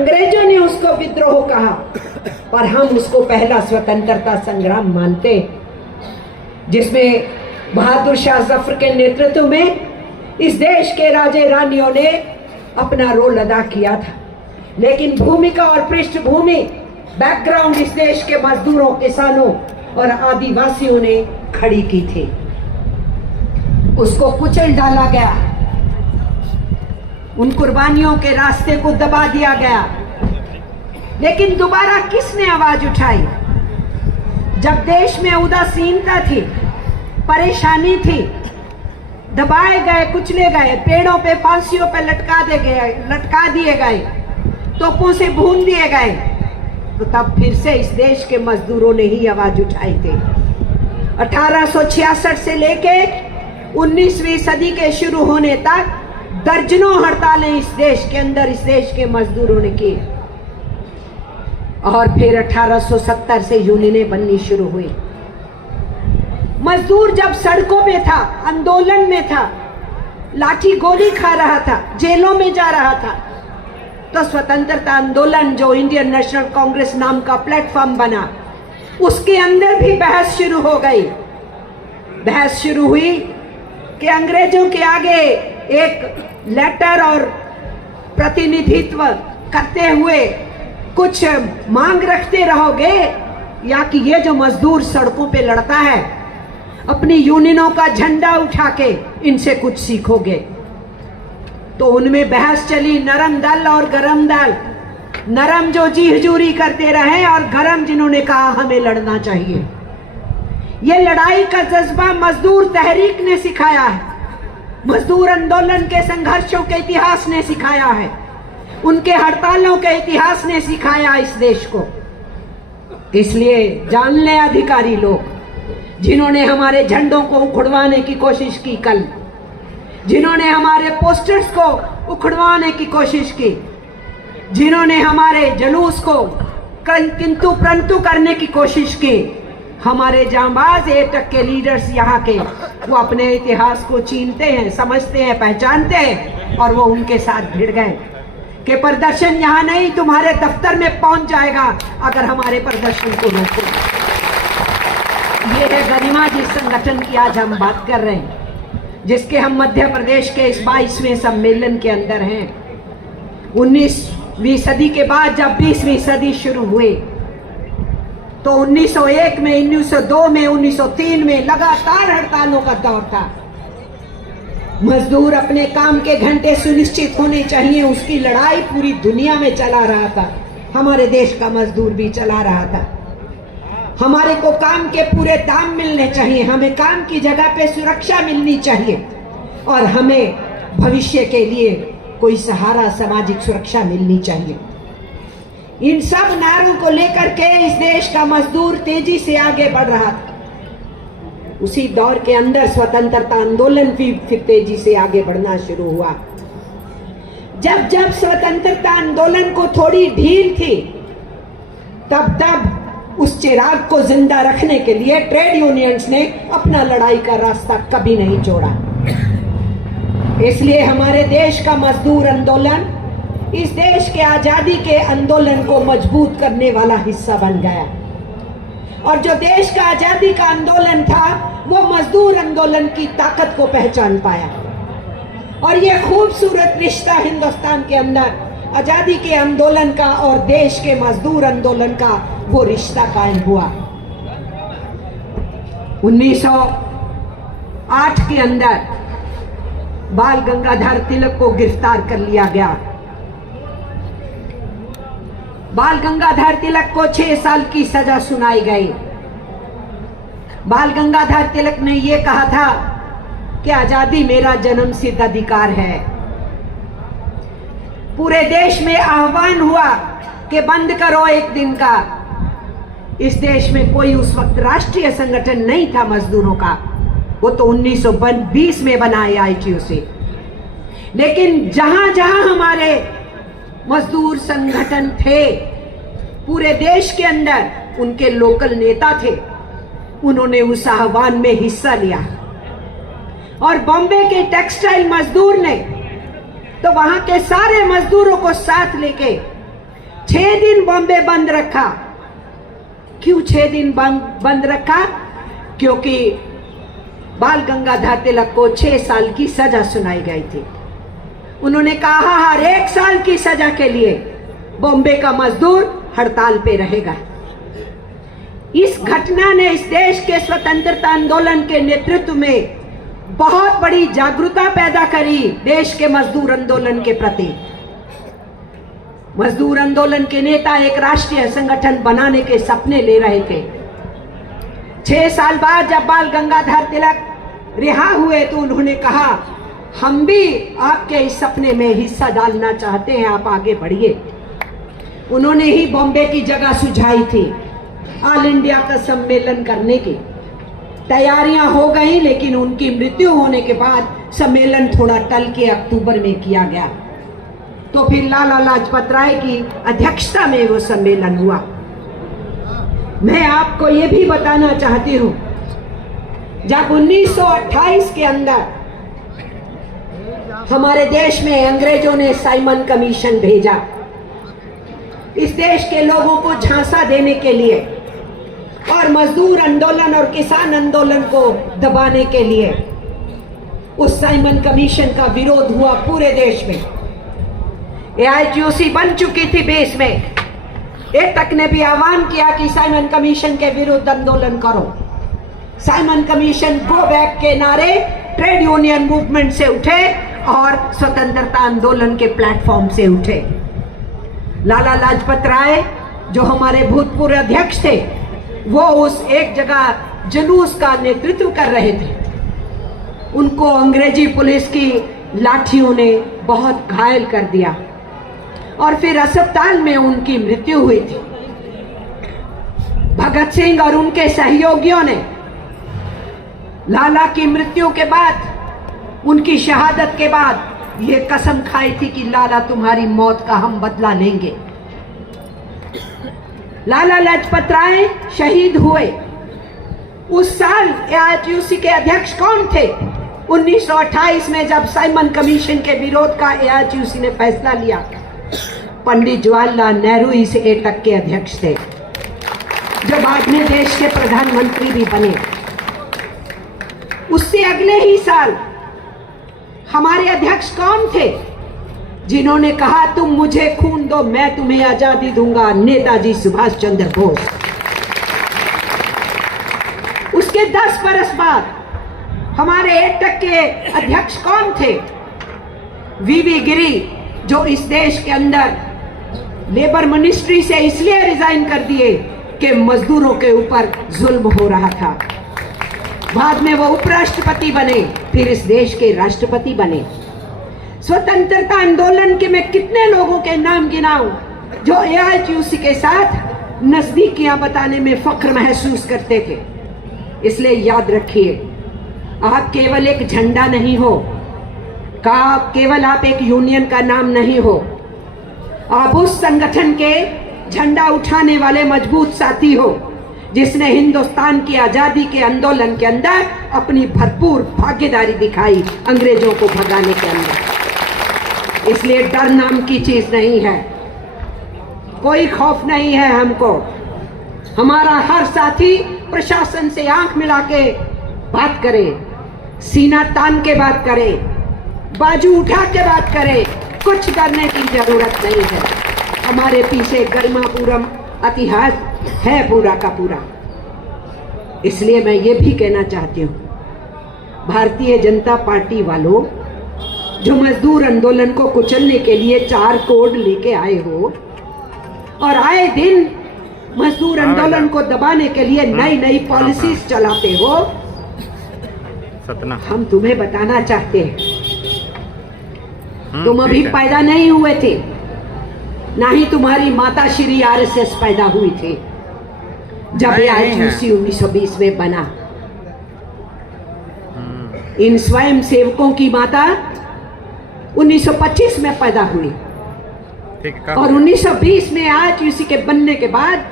अंग्रेजों ने उसको विद्रोह कहा, पर हम उसको पहला स्वतंत्रता संग्राम मानते, जिसमें बहादुर शाह जफर के नेतृत्व में इस देश के राजे रानियों ने अपना रोल अदा किया था। लेकिन भूमिका और पृष्ठभूमि, बैकग्राउंड इस देश के मजदूरों, किसानों और आदिवासियों ने खड़ी की थी। उसको कुचल डाला गया, उन कुर्बानियों के रास्ते को दबा दिया गया। लेकिन दोबारा किसने आवाज उठाई? जब देश में उदासीनता थी, परेशानी थी, दबाए गए, कुचले गए, पेड़ों पे फांसियों पे लटका दिए गए, तोपों से भून दिए गए, तो तब फिर से इस देश के मजदूरों ने ही आवाज उठाई थी। 1866 से लेके 19वीं सदी के शुरू होने तक दर्जनों हड़तालें इस देश के अंदर, इस देश के मजदूरों ने की। और फिर 1870 से यूनियनें बननी शुरू हुई। मजदूर जब सड़कों में था, आंदोलन में था, लाठी गोली खा रहा था, जेलों में जा रहा था, तो स्वतंत्रता आंदोलन, जो इंडियन नेशनल कांग्रेस नाम का प्लेटफॉर्म बना, उसके अंदर भी बहस शुरू हो गई। बहस शुरू हुई कि अंग्रेजों के आगे एक लेटर और प्रतिनिधित्व करते हुए कुछ मांग रखते रहोगे, या कि ये जो मजदूर सड़कों पे लड़ता है, अपनी यूनियनों का झंडा उठा के इनसे कुछ सीखोगे। तो उनमें बहस चली, नरम दल और गरम दल। नरम जो जी हजूरी करते रहे, और गरम जिन्होंने कहा हमें लड़ना चाहिए। ये लड़ाई का जज्बा मजदूर तहरीक ने सिखाया है, मजदूर आंदोलन के संघर्षों के इतिहास ने सिखाया है, उनके हड़तालों के इतिहास ने सिखाया इस देश को। इसलिए जान ले अधिकारी लोग, जिन्होंने हमारे झंडों को उखड़वाने की कोशिश की कल, जिन्होंने हमारे पोस्टर्स को उखड़वाने की कोशिश की, जिन्होंने हमारे जुलूस को किंतु परंतु करने की कोशिश की, हमारे जांबाज एटक के लीडर्स यहाँ के, वो अपने इतिहास को चीनते हैं, समझते हैं, पहचानते हैं, और वो उनके साथ भिड़ गए कि प्रदर्शन यहाँ नहीं, तुम्हारे दफ्तर में पहुंच जाएगा अगर हमारे प्रदर्शन को रोको। ये है गरिमा जिस संगठन की आज हम बात कर रहे हैं, जिसके हम मध्य प्रदेश के इस 22वें सम्मेलन के अंदर हैं। 19वीं सदी के बाद जब 20वीं सदी शुरू हुई, तो 1901 में, 1902 में, 1903 में लगातार हड़तालों का दौर था। मजदूर अपने काम के घंटे सुनिश्चित होने चाहिए, उसकी लड़ाई पूरी दुनिया में चला रहा था। हमारे देश का मजदूर भी चला रहा था। हमारे को काम के पूरे दाम मिलने चाहिए, हमें काम की जगह पे सुरक्षा मिलनी चाहिए, और हमें भविष्य के लिए कोई सहारा, सामाजिक सुरक्षा मिलनी चाहिए। इन सब नारों को लेकर के इस देश का मजदूर तेजी से आगे बढ़ रहा था। उसी दौर के अंदर स्वतंत्रता आंदोलन भी फिर तेजी से आगे बढ़ना शुरू हुआ। जब जब स्वतंत्रता आंदोलन को थोड़ी ढील थी, तब तब उस चिराग को जिंदा रखने के लिए ट्रेड यूनियंस ने अपना लड़ाई का रास्ता कभी नहीं छोड़ा। इसलिए हमारे देश का मजदूर आंदोलन इस देश के आजादी के आंदोलन को मजबूत करने वाला हिस्सा बन गया। और जो देश का आजादी का आंदोलन था, वो मजदूर आंदोलन की ताकत को पहचान पाया। और ये खूबसूरत रिश्ता हिंदुस्तान के अंदर आजादी के आंदोलन का और देश के मजदूर आंदोलन का वो रिश्ता कायम हुआ। 1908 के अंदर बाल गंगाधर तिलक को गिरफ्तार कर लिया गया। बाल गंगाधर तिलक को 6 साल की सजा सुनाई गई। बाल गंगाधर तिलक ने यह कहा था कि आजादी मेरा जन्मसिद्ध अधिकार है। पूरे देश में आह्वान हुआ कि बंद करो एक दिन का। इस देश में कोई उस वक्त राष्ट्रीय संगठन नहीं था मजदूरों का, वो तो 1920 में बनाया ITU से। लेकिन जहां जहां हमारे मजदूर संगठन थे पूरे देश के अंदर, उनके लोकल नेता थे, उन्होंने उस आह्वान में हिस्सा लिया। और बॉम्बे के टेक्सटाइल मजदूर ने तो वहां के सारे मजदूरों को साथ लेके 6 दिन बॉम्बे बंद रखा। क्यों 6 दिन बंद रखा? क्योंकि बाल गंगाधर तिलक को 6 साल की सजा सुनाई गई थी। उन्होंने कहा हर 1 साल की सजा के लिए बॉम्बे का मजदूर हड़ताल पे रहेगा। इस घटना ने इस देश के स्वतंत्रता आंदोलन के नेतृत्व में बहुत बड़ी जागरूकता पैदा करी देश के मजदूर आंदोलन के प्रति। मजदूर आंदोलन के नेता एक राष्ट्रीय संगठन बनाने के सपने ले रहे थे। 6 साल बाद जब बाल गंगाधर तिलक रिहा हुए तो उन्होंने कहा हम भी आपके इस सपने में हिस्सा डालना चाहते हैं, आप आगे बढ़िए। उन्होंने ही बॉम्बे की जगह सुझाई थी ऑल इंडिया का सम्मेलन करने की। तैयारियां हो गई, लेकिन उनकी मृत्यु होने के बाद सम्मेलन थोड़ा टल के अक्टूबर में किया गया। तो फिर लाला लाजपत राय की अध्यक्षता में वो सम्मेलन हुआ। मैं आपको ये भी बताना चाहती हूं, जब 1928 के अंदर हमारे देश में अंग्रेजों ने साइमन कमीशन भेजा इस देश के लोगों को झांसा देने के लिए और मजदूर आंदोलन और किसान आंदोलन को दबाने के लिए, उस साइमन कमीशन का विरोध हुआ पूरे देश में। AITUC बन चुकी थी बेस में। एक तक ने भी आह्वान किया कि साइमन कमीशन के विरुद्ध आंदोलन करो। साइमन कमीशन गो बैक के नारे ट्रेड यूनियन मूवमेंट से उठे और स्वतंत्रता आंदोलन के प्लेटफॉर्म से उठे। लाला लाजपत राय जो हमारे भूतपूर्व अध्यक्ष थे, वो उस एक जगह जुलूस का नेतृत्व कर रहे थे। उनको अंग्रेजी पुलिस की लाठियों ने बहुत घायल कर दिया और फिर अस्पताल में उनकी मृत्यु हुई थी। भगत सिंह और उनके सहयोगियों ने लाला की मृत्यु के बाद, उनकी शहादत के बाद ये कसम खाई थी कि लाला तुम्हारी मौत का हम बदला लेंगे। लाला लाजपत राय शहीद हुए। उस साल AITUC के अध्यक्ष कौन थे? 1928 में जब साइमन कमीशन के विरोध का AITUC ने फैसला लिया, पंडित जवाहरलाल नेहरू इस एटक के अध्यक्ष थे, जो बाद में देश के प्रधानमंत्री भी बने। उससे अगले ही साल हमारे अध्यक्ष कौन थे जिन्होंने कहा तुम मुझे खून दो मैं तुम्हें आजादी दूंगा? नेताजी सुभाष चंद्र बोस। उसके 10 बरस बाद हमारे एटक के अध्यक्ष कौन थे? VV गिरी, जो इस देश के अंदर लेबर मिनिस्ट्री से इसलिए रिजाइन कर दिए कि मजदूरों के ऊपर जुल्म हो रहा था। बाद में वो उपराष्ट्रपति बने, फिर इस देश के राष्ट्रपति बने। स्वतंत्रता आंदोलन के मैं कितने लोगों के नाम गिनाऊं जो AITUC के साथ नजदीकियां बताने में फख्र महसूस करते थे। इसलिए याद रखिए, आप केवल एक झंडा नहीं हो, केवल आप एक यूनियन का नाम नहीं हो, आप उस संगठन के झंडा उठाने वाले मजबूत साथी हो जिसने हिंदुस्तान की आजादी के आंदोलन के अंदर अपनी भरपूर भागीदारी दिखाई अंग्रेजों को भगाने के अंदर। इसलिए डर नाम की चीज नहीं है, कोई खौफ नहीं है हमको। हमारा हर साथी प्रशासन से आंख मिला के बात करे, सीना तान के बात करे, बाजू उठा के बात करे, कुछ करने की जरूरत नहीं है। हमारे पीछे गरिमापूर्ण इतिहास है पूरा का पूरा। इसलिए मैं ये भी कहना चाहती हूँ, भारतीय जनता पार्टी वालों जो मजदूर आंदोलन को कुचलने के लिए 4 कोड लेके आए हो और आए दिन मजदूर आंदोलन को दबाने के लिए नई नई पॉलिसीज चलाते हो, हम तुम्हें बताना चाहते हैं, तुम अभी पैदा नहीं हुए थे, ना ही तुम्हारी माता श्री RSS पैदा हुई थी जब AITUC 1920 में बना। इन स्वयं सेवकों की माता 1925 में पैदा हुई और 1920 में AITUC के बनने के बाद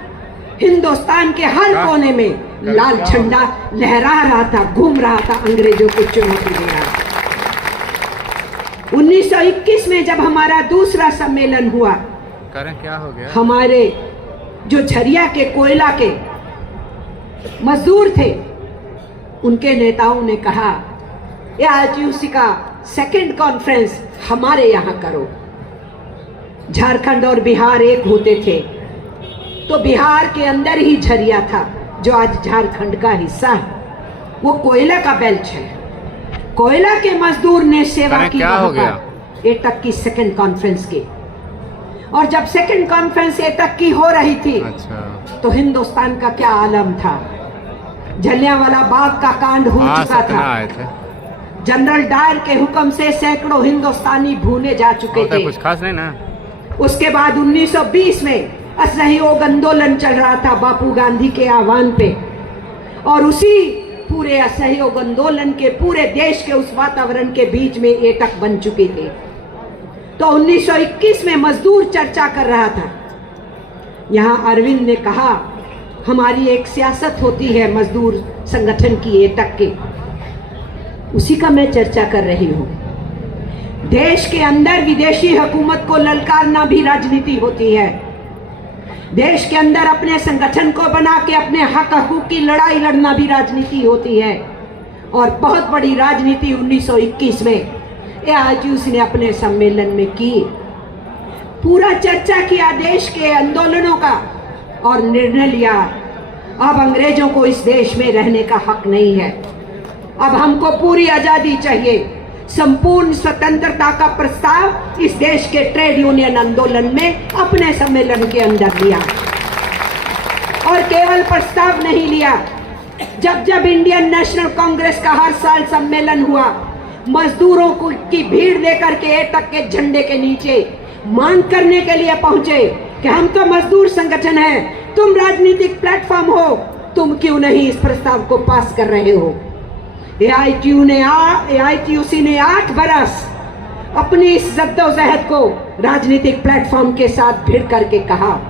हिंदुस्तान के हर कोने में लाल झंडा लहरा रहा था, घूम रहा था, अंग्रेजों को चुनौती दे रहा था। 1921 में जब हमारा दूसरा सम्मेलन हुआ करें, क्या हो गया? हमारे जो झरिया के कोयला के मजदूर थे, उनके नेताओं ने कहा एआईटीयूसी का सेकंड कॉन्फ्रेंस हमारे यहाँ करो। झारखंड और बिहार एक होते थे, तो बिहार के अंदर ही झरिया था जो आज झारखंड का हिस्सा है। वो कोयला का बेल्ट है। कोयला के मजदूर ने सेवा की वहां पर एटक की सेकंड कॉन्फ्रेंस की। और जब सेकंड कॉन्फ्रेंस एटक की हो रही थी, तो हिंदुस्तान का क्या आलम था। जलियांवाला बाग का कांड हो चुका था। जनरल डायर के हुक्म से सैकड़ों हिंदुस्तानी भूने जा चुके थे। कुछ खास नहीं ना। उसके बाद 1920 में असहयोग आंदोलन चल रहा था बापू गांधी के आह्वान पे, और उसी पूरे असहयोग आंदोलन के पूरे देश के उस वातावरण के बीच में एटक बन चुकी थी। तो 1921 में मजदूर चर्चा कर रहा था। यहाँ अरविंद ने कहा हमारी एक सियासत होती है मजदूर संगठन की एटक की, उसी का मैं चर्चा कर रही हूँ। देश के अंदर विदेशी हुकूमत को ललकारना भी राजनीति होती है। देश के अंदर अपने संगठन को बना के अपने हक हकूक की लड़ाई लड़ना भी राजनीति होती है। और बहुत बड़ी राजनीति 1921 में एआईटीयूसी ने अपने सम्मेलन में की। पूरा चर्चा किया देश के आंदोलनों का और निर्णय लिया अब अंग्रेजों को इस देश में रहने का हक नहीं है। अब हमको पूरी आजादी चाहिए। संपूर्ण स्वतंत्रता का प्रस्ताव इस देश के ट्रेड यूनियन आंदोलन में अपने सम्मेलन के अंदर लिया। और केवल प्रस्ताव नहीं लिया, जब जब इंडियन नेशनल कांग्रेस का हर साल सम्मेलन हुआ, मजदूरों को की भीड़ लेकर के एटक के झंडे के नीचे मांग करने के लिए पहुंचे कि हम तो मजदूर संगठन है, तुम राजनीतिक प्लेटफॉर्म हो, तुम क्यों नहीं इस प्रस्ताव को पास कर रहे हो। एआईटीयूसी ने 8 बरस अपनी इस जद्दोजहद को राजनीतिक प्लेटफॉर्म के साथ भिड़ करके कहा।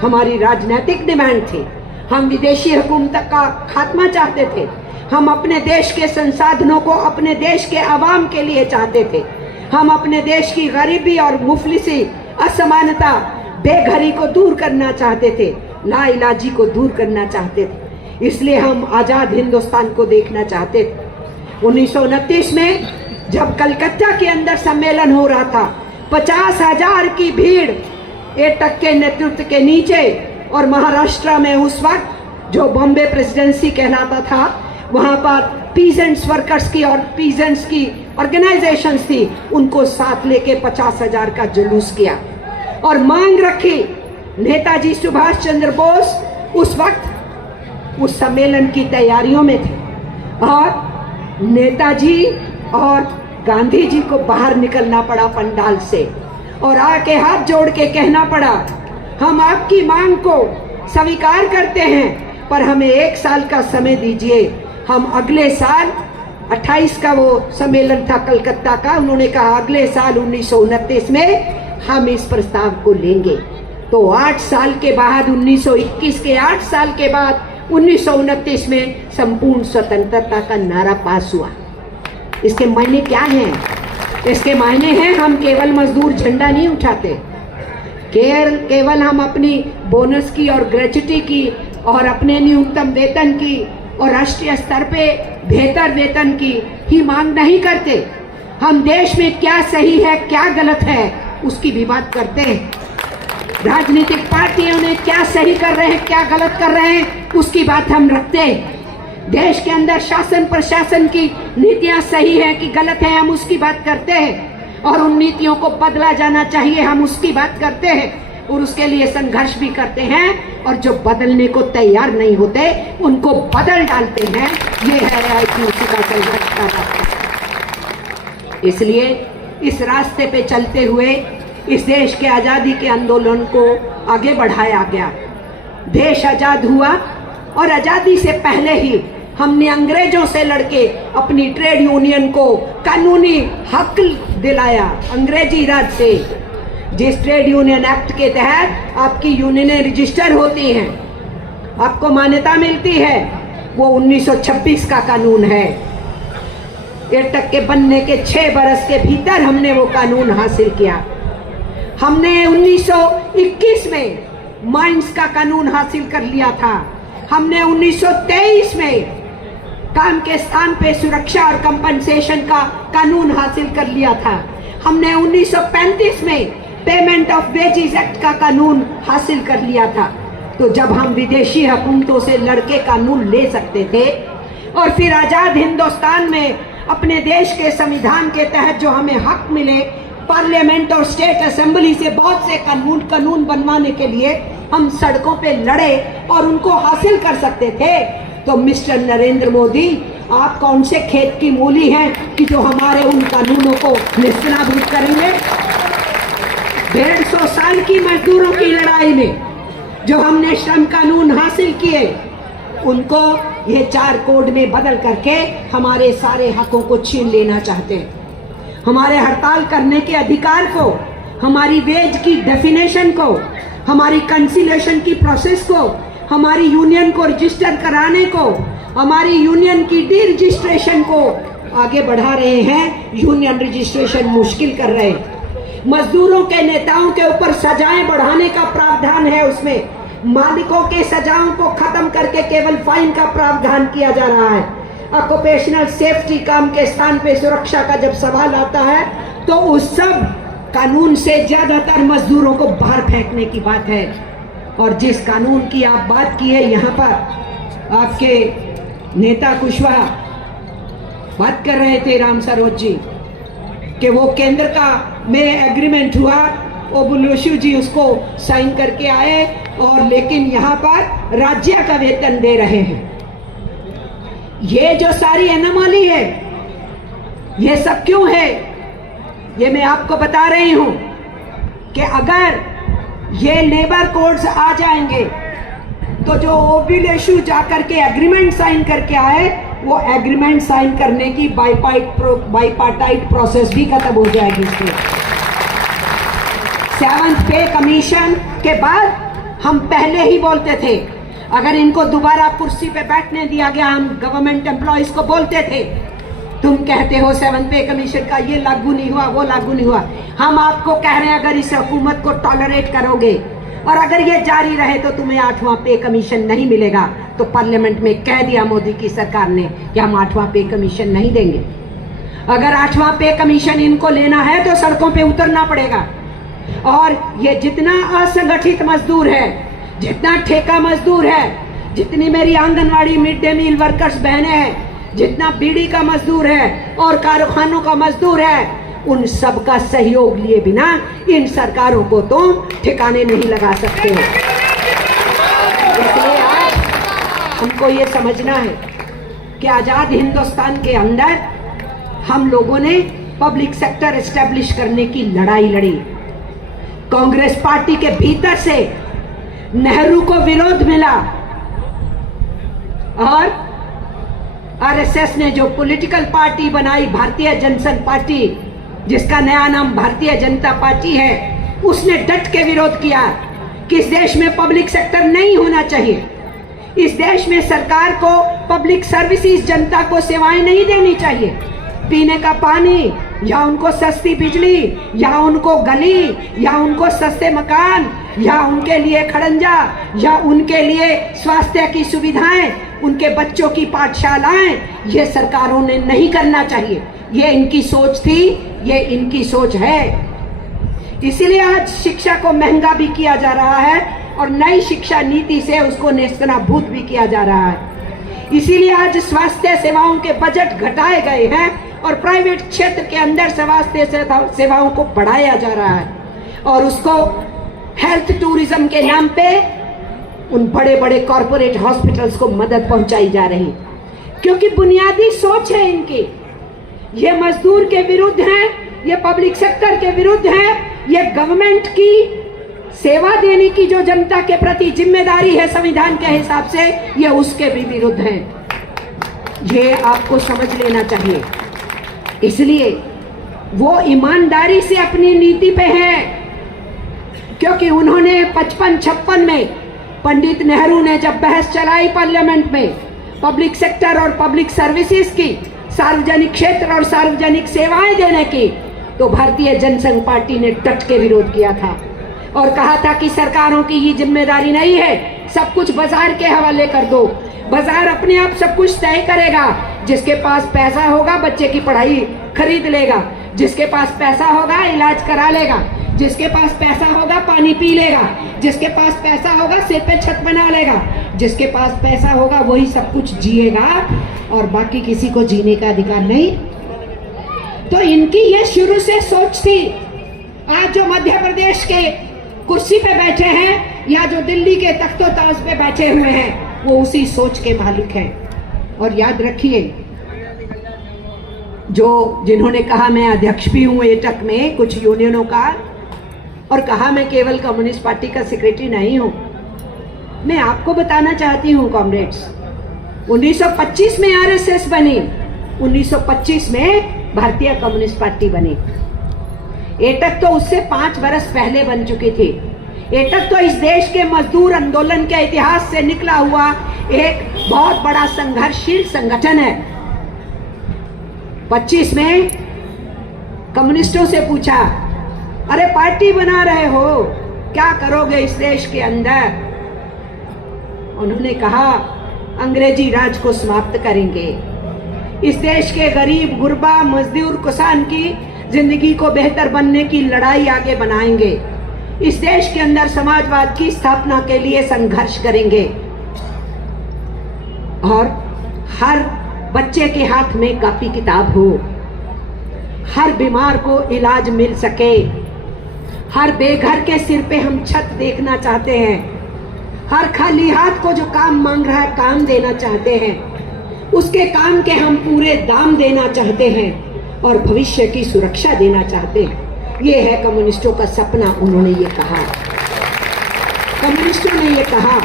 हमारी राजनीतिक डिमांड थी, हम विदेशी हुकूमत का खात्मा चाहते थे, हम अपने देश के संसाधनों को अपने देश के आवाम के लिए चाहते थे, हम अपने देश की गरीबी और मुफलिसी, असमानता, बेघरी को दूर करना चाहते थे, लाइलाजी को दूर करना चाहते थे। इसलिए हम आजाद हिंदुस्तान को देखना चाहते थे। 1929 में जब कलकत्ता के अंदर सम्मेलन हो रहा था, 50,000 की भीड़ एटक के नेतृत्व के नीचे, और महाराष्ट्र में उस वक्त जो बॉम्बे प्रेसिडेंसी कहलाता था, वहां पर पीजेंट्स वर्कर्स की और पीजेंट्स की ऑर्गेनाइजेशंस थी, उनको साथ लेके 50,000 का जुलूस किया और मांग रखी। नेताजी सुभाष चंद्र बोस उस वक्त उस सम्मेलन की तैयारियों में थे, और नेताजी और गांधी जी को बाहर निकलना पड़ा पंडाल से और आके हाथ जोड़ के कहना पड़ा, हम आपकी मांग को स्वीकार करते हैं, पर हमें 1 साल का समय दीजिए। हम अगले साल 28 का वो सम्मेलन था कलकत्ता का, उन्होंने कहा अगले साल 1929 में हम इस प्रस्ताव को लेंगे। तो 8 साल के बाद 1921 के 8 साल के बाद 1929 में संपूर्ण स्वतंत्रता का नारा पास हुआ। इसके मायने क्या हैं? इसके मायने हैं हम केवल मजदूर झंडा नहीं उठाते, केवल हम अपनी बोनस की और ग्रेच्युटी की और अपने न्यूनतम वेतन की और राष्ट्रीय स्तर पे बेहतर वेतन की ही मांग नहीं करते। हम देश में क्या सही है क्या गलत है उसकी भी बात करते हैं। राजनीतिक पार्टियों ने क्या सही कर रहे हैं क्या गलत कर रहे हैं उसकी बात हम रखते हैं। देश के अंदर शासन प्रशासन की नीतियां सही है कि गलत है हम उसकी बात करते हैं, और उन नीतियों को बदला जाना चाहिए हम उसकी बात करते हैं, और उसके लिए संघर्ष भी करते हैं, और जो बदलने को तैयार नहीं होते उनको बदल डालते हैं। ये है एआईटीयूसी का संघर्ष का रास्ता। इसलिए इस रास्ते पे चलते हुए इस देश के आज़ादी के आंदोलन को आगे बढ़ाया गया। देश आज़ाद हुआ और आज़ादी से पहले ही हमने अंग्रेजों से लड़के अपनी ट्रेड यूनियन को कानूनी हक दिलाया। अंग्रेजी राज से जिस ट्रेड यूनियन एक्ट के तहत आपकी यूनियनें रजिस्टर होती हैं, आपको मान्यता मिलती है, वो 1926 का कानून है। एटक के बनने के 6 बरस के भीतर हमने वो कानून हासिल किया। हमने 1921 में माइंस का कानून हासिल कर लिया था। हमने 1923 में काम के स्थान पे सुरक्षा और कंपनसेशन का कानून हासिल कर लिया था। हमने 1935 में पेमेंट ऑफ वेजेस एक्ट का कानून हासिल कर लिया था। तो जब हम विदेशी हुकूमतों से लड़के कानून ले सकते थे और फिर आजाद हिंदुस्तान में अपने देश के संविधान के तहत जो हमें हक मिले, पार्लियामेंट और स्टेट असेंबली से बहुत से कानून बनवाने के लिए हम सड़कों पे लड़े और उनको हासिल कर सकते थे, तो मिस्टर नरेंद्र मोदी, आप कौन से खेत की मूली हैं कि जो हमारे उन कानूनों को निस्तेनाबूद करेंगे? 150 साल की मजदूरों की लड़ाई में जो हमने श्रम कानून हासिल किए, उनको ये 4 कोड में बदल करके हमारे सारे हकों को छीन लेना चाहते हैं। हमारे हड़ताल करने के अधिकार को, हमारी वेज की डेफिनेशन को, हमारी कंसिलेशन की प्रोसेस को, हमारी यूनियन को रजिस्टर कराने को, हमारी यूनियन की डी रजिस्ट्रेशन को आगे बढ़ा रहे हैं, यूनियन रजिस्ट्रेशन मुश्किल कर रहे हैं। मजदूरों के नेताओं के ऊपर सजाएं बढ़ाने का प्रावधान है, उसमें मालिकों के सजाओं को खत्म करके केवल फाइन का प्रावधान किया जा रहा है। ऑक्युपेशनल सेफ्टी, काम के स्थान पे सुरक्षा का जब सवाल आता है तो उस सब कानून से ज्यादातर मजदूरों को बाहर फेंकने की बात है। और जिस कानून की आप बात की है, यहाँ पर आपके नेता कुशवाहा बात कर रहे थे, राम सरोज जी, कि वो केंद्र का में एग्रीमेंट हुआ, ओबुलोशु जी उसको साइन करके आए और लेकिन यहाँ पर राज्य का वेतन दे रहे हैं। ये जो सारी एनोमली है, ये सब क्यों है? ये मैं आपको बता रही हूं कि अगर ये लेबर कोड्स आ जाएंगे तो जो ओबुलोशु जाकर के एग्रीमेंट साइन करके आए, वो एग्रीमेंट साइन करने की बाईपार्टाइट प्रोसेस भी खत्म हो जाएगी। इससे 7th पे कमीशन के बाद हम पहले ही बोलते थे, अगर इनको दोबारा कुर्सी पे बैठने दिया गया, हम गवर्नमेंट एम्प्लॉइज को बोलते थे, तुम कहते हो 7th पे कमीशन का ये लागू नहीं हुआ, वो लागू नहीं हुआ। हम आपको कह रहे हैं, अगर इस हुकूमत को टॉलरेट करोगे और अगर ये जारी रहे तो तुम्हें 8वां पे कमीशन नहीं मिलेगा। तो पार्लियामेंट में कह दिया मोदी की सरकार ने कि हम 8वां पे कमीशन नहीं देंगे। अगर 8वां पे कमीशन इनको लेना है तो सड़कों पे उतरना पड़ेगा। और ये जितना असंगठित मजदूर है, जितना ठेका मजदूर है, जितनी मेरी anganwadi mid day meal workers बहनें हैं, जितना बीड़ी का मजदूर है और कारखानों का मजदूर है, उन सब का सहयोग लिए बिना इन सरकारों को तो ठिकाने नहीं लगा सकते हो। इसलिए आज हमको ये समझना है कि आजाद हिंदुस्तान के अंदर हम लोगों ने पब्लिक सेक्टर एस्टेब्लिश करने की लड़ाई लड़ी। कांग्रेस पार्टी के भीतर से नेहरू को विरोध मिला और आरएसएस ने जो पॉलिटिकल पार्टी बनाई, भारतीय जनसंघ पार्टी, जिसका नया नाम भारतीय जनता पार्टी है, उसने डट के विरोध किया कि इस देश में पब्लिक सेक्टर नहीं होना चाहिए। इस देश में सरकार को पब्लिक सर्विसेज, जनता को सेवाएं नहीं देनी चाहिए। पीने का पानी, या उनको सस्ती बिजली, या उनको गली, या उनको सस्ते मकान, या उनके लिए खड़ंजा, या उनके लिए स्वास्थ्य की सुविधाएं, उनके बच्चों की पाठशालाएं, ये सरकारों ने नहीं करना चाहिए। ये इनकी सोच थी, ये इनकी सोच है। इसीलिए आज शिक्षा को महंगा भी किया जा रहा है और नई शिक्षा नीति से उसको नेस्तनाबूद भी किया जा रहा है। इसीलिए आज स्वास्थ्य सेवाओं के बजट घटाए गए हैं और प्राइवेट क्षेत्र के अंदर स्वास्थ्य सेवाओं को बढ़ाया जा रहा है और उसको हेल्थ टूरिज्म के नाम पे उन बड़े बड़े कॉरपोरेट हॉस्पिटल्स को मदद पहुंचाई जा रही, क्योंकि बुनियादी सोच है इनकी। ये मजदूर के विरुद्ध है, ये पब्लिक सेक्टर के विरुद्ध है, ये गवर्नमेंट की सेवा देने की जो जनता के प्रति जिम्मेदारी है संविधान के हिसाब से, ये उसके भी विरुद्ध है। ये आपको समझ लेना चाहिए। इसलिए वो ईमानदारी से अपनी नीति पे है, क्योंकि उन्होंने 55-56 में पंडित नेहरू ने जब बहस चलाई पार्लियामेंट में पब्लिक सेक्टर और पब्लिक सर्विसेज की, सार्वजनिक क्षेत्र और सार्वजनिक सेवाएं देने की, तो भारतीय जनसंघ पार्टी ने डट के विरोध किया था। और कहा था कि सरकारों की ये जिम्मेदारी नहीं है, सब कुछ बाजार के हवाले कर दो, बाजार अपने आप सब कुछ तय करेगा। जिसके पास पैसा होगा बच्चे की पढ़ाई खरीद लेगा, जिसके पास पैसा होगा इलाज करा लेगा, जिसके पास पैसा होगा पानी पी लेगा, जिसके पास पैसा होगा सिर पे छत बना लेगा, जिसके पास पैसा होगा वही सब कुछ जिएगा और बाकी किसी को जीने का अधिकार नहीं। तो इनकी ये शुरू से सोच थी। आज जो मध्य प्रदेश के कुर्सी पे बैठे हैं या जो दिल्ली के तख्तो ताज पे बैठे हुए हैं वो उसी सोच के मालिक हैं। और याद रखिए, जिन्होंने कहा मैं अध्यक्ष भी हूं एटक में कुछ यूनियनों का, और कहा मैं केवल कम्युनिस्ट पार्टी का सेक्रेटरी नहीं हूं, मैं आपको बताना चाहती हूं कॉमरेड्स, 1925 में आरएसएस बनी, 1925 में भारतीय कम्युनिस्ट पार्टी बनी। एटक तो उससे 5 बरस पहले बन चुकी थी। एटक तो इस देश के मजदूर आंदोलन के इतिहास से निकला हुआ एक बहुत बड़ा संघर्षशील संगठन है। 25 में कम्युनिस्टों से पूछा, अरे पार्टी बना रहे हो, क्या करोगे इस देश के अंदर? उन्होंने कहा अंग्रेजी राज को समाप्त करेंगे, इस देश के गरीब गुरबा मजदूर किसान की जिंदगी को बेहतर बनने की लड़ाई आगे बनाएंगे, इस देश के अंदर समाजवाद की स्थापना के लिए संघर्ष करेंगे और हर बच्चे के हाथ में कॉपी किताब हो, हर बीमार को इलाज मिल सके, हर बेघर के सिर पे हम छत देखना चाहते हैं, हर खाली हाथ को जो काम मांग रहा है काम देना चाहते हैं, उसके काम के हम पूरे दाम देना चाहते हैं और भविष्य की सुरक्षा देना चाहते हैं। ये है कम्युनिस्टों का सपना। उन्होंने ये कहा, कम्युनिस्टों ने ये कहा।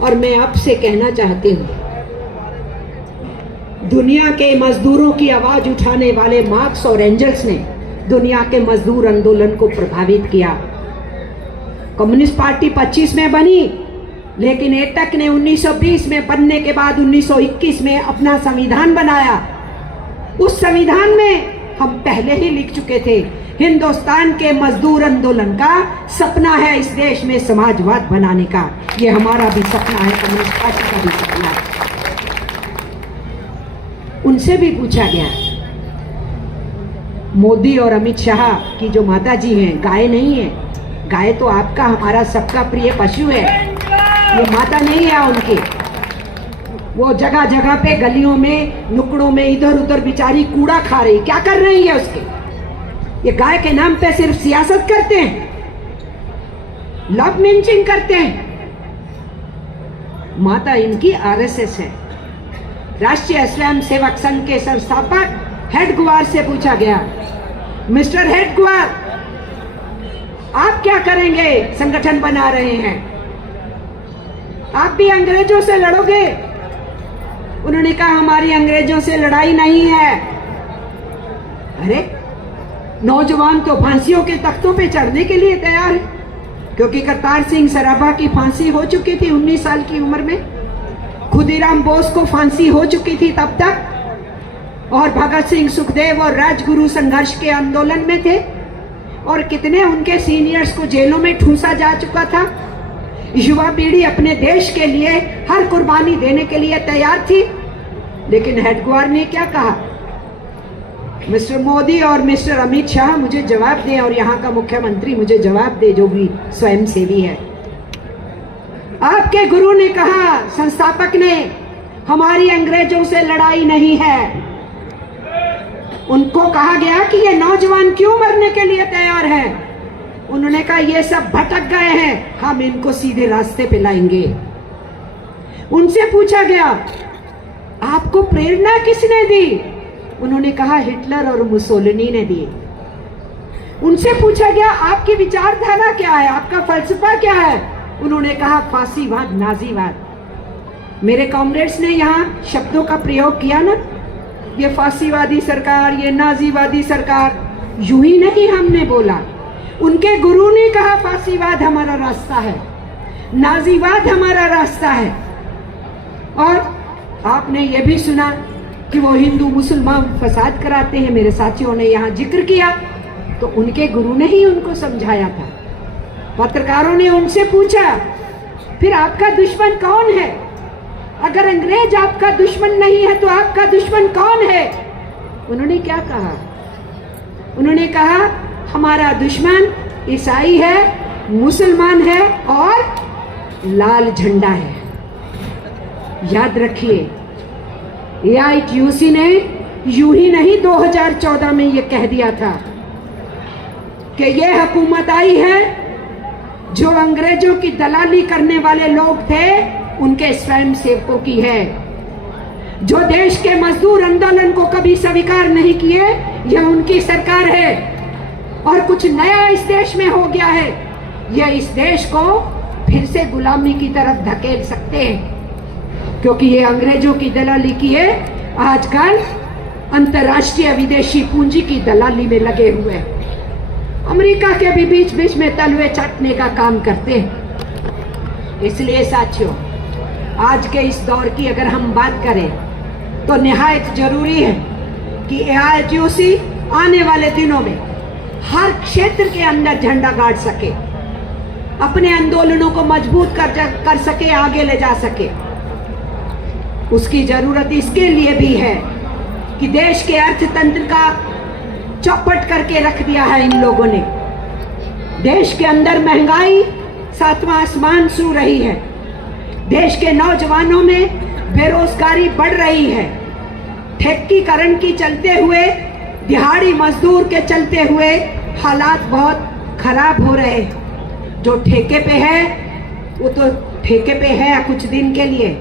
और मैं आपसे कहना चाहती हूँ, दुनिया के मजदूरों की आवाज उठाने वाले मार्क्स और एंजल्स ने दुनिया के मजदूर आंदोलन को प्रभावित किया। कम्युनिस्ट पार्टी 25 में बनी, लेकिन एटक ने 1920 में बनने के बाद 1921 में अपना संविधान बनाया। उस संविधान में हम पहले ही लिख चुके थे, हिंदुस्तान के मजदूर आंदोलन का सपना है इस देश में समाजवाद बनाने का। ये हमारा भी सपना है, कम्युनिस्ट पार्टी का भी सपना है। उनसे भी पूछा गया, मोदी और अमित शाह की जो माता जी हैं, गाय नहीं है, गाय तो आपका हमारा सबका प्रिय पशु है, ये माता नहीं है उनकी। वो जगह जगह पे गलियों में नुकड़ों में इधर उधर बेचारी कूड़ा खा रही, क्या कर रही है उसके? ये गाय के नाम पे सिर्फ सियासत करते हैं, लव मिंचिंग करते हैं। माता इनकी आरएसएस है। राष्ट्रीय स्वयं सेवक संघ के संस्थापक हेडगेवार से पूछा गया, मिस्टर हेडगेवार आप क्या करेंगे? संगठन बना रहे हैं, आप भी अंग्रेजों से लड़ोगे? उन्होंने कहा हमारी अंग्रेजों से लड़ाई नहीं है। अरे नौजवान तो फांसियों के तख्तों पे चढ़ने के लिए तैयार है, क्योंकि करतार सिंह सराभा की फांसी हो चुकी थी 19 साल की उम्र में, खुदीराम बोस को फांसी हो चुकी थी तब तक, और भगत सिंह सुखदेव और राजगुरु संघर्ष के आंदोलन में थे, और कितने उनके सीनियर्स को जेलों में ठूंसा जा चुका था। युवा पीढ़ी अपने देश के लिए हर कुर्बानी देने के लिए तैयार थी। लेकिन हेडगेवार ने क्या कहा, मिस्टर मोदी और मिस्टर अमित शाह मुझे जवाब दें, और यहाँ का मुख्यमंत्री मुझे जवाब दे जो भी स्वयंसेवी है। आपके गुरु ने कहा, संस्थापक ने, हमारी अंग्रेजों से लड़ाई नहीं है। उनको कहा गया कि ये नौजवान क्यों मरने के लिए तैयार है? उन्होंने कहा ये सब भटक गए हैं, हम इनको सीधे रास्ते पे लाएंगे। उनसे पूछा गया आपको प्रेरणा किसने दी? उन्होंने कहा हिटलर और मुसोलिनी ने दी। उनसे पूछा गया आपकी विचारधारा क्या है, आपका फलसफा क्या है? उन्होंने कहा फांसीवाद, नाजीवाद। मेरे कॉमरेड्स ने यहाँ शब्दों का प्रयोग किया ना, ये फांसीवादी सरकार, ये नाजीवादी सरकार, यूं ही नहीं हमने बोला। उनके गुरु ने कहा फांसीवाद हमारा रास्ता है, नाजीवाद हमारा रास्ता है। और आपने ये भी सुना कि वो हिंदू मुसलमान फसाद कराते हैं, मेरे साथियों ने यहाँ जिक्र किया, तो उनके गुरु ने ही उनको समझाया था। पत्रकारों ने उनसे पूछा, फिर आपका दुश्मन कौन है? अगर अंग्रेज आपका दुश्मन नहीं है तो आपका दुश्मन कौन है? उन्होंने क्या कहा? उन्होंने कहा, हमारा दुश्मन ईसाई है, मुसलमान है और लाल झंडा है। याद रखिए, AITUC ने यूं ही नहीं 2014 में ये कह दिया था कि ये हुकूमत आई है जो अंग्रेजों की दलाली करने वाले लोग थे उनके स्वयं सेवकों की है, जो देश के मजदूर आंदोलन को कभी स्वीकार नहीं किए, यह उनकी सरकार है। और कुछ नया इस देश में हो गया है, यह इस देश को फिर से गुलामी की तरफ धकेल सकते हैं, क्योंकि ये अंग्रेजों की दलाली किए आजकल अंतर्राष्ट्रीय विदेशी पूंजी की दलाली में लगे हुए, अमेरिका के भी बीच बीच में तलवे चाटने का काम करते हैं। इसलिए साथियों, आज के इस दौर की अगर हम बात करें तो निहायत जरूरी है कि AITUC आने वाले दिनों में हर क्षेत्र के अंदर झंडा गाड़ सके, अपने आंदोलनों को मजबूत कर सके, आगे ले जा सके। उसकी जरूरत इसके लिए भी है कि देश के अर्थतंत्र का चौपट करके रख दिया है इन लोगों ने। देश के अंदर महंगाई सातवां आसमान छू रही है, देश के नौजवानों में बेरोजगारी बढ़ रही है, ठेकीकरण की चलते हुए, दिहाड़ी मजदूर के चलते हुए हालात बहुत खराब हो रहे हैं। जो ठेके पे है वो तो ठेके पे है कुछ दिन के लिए,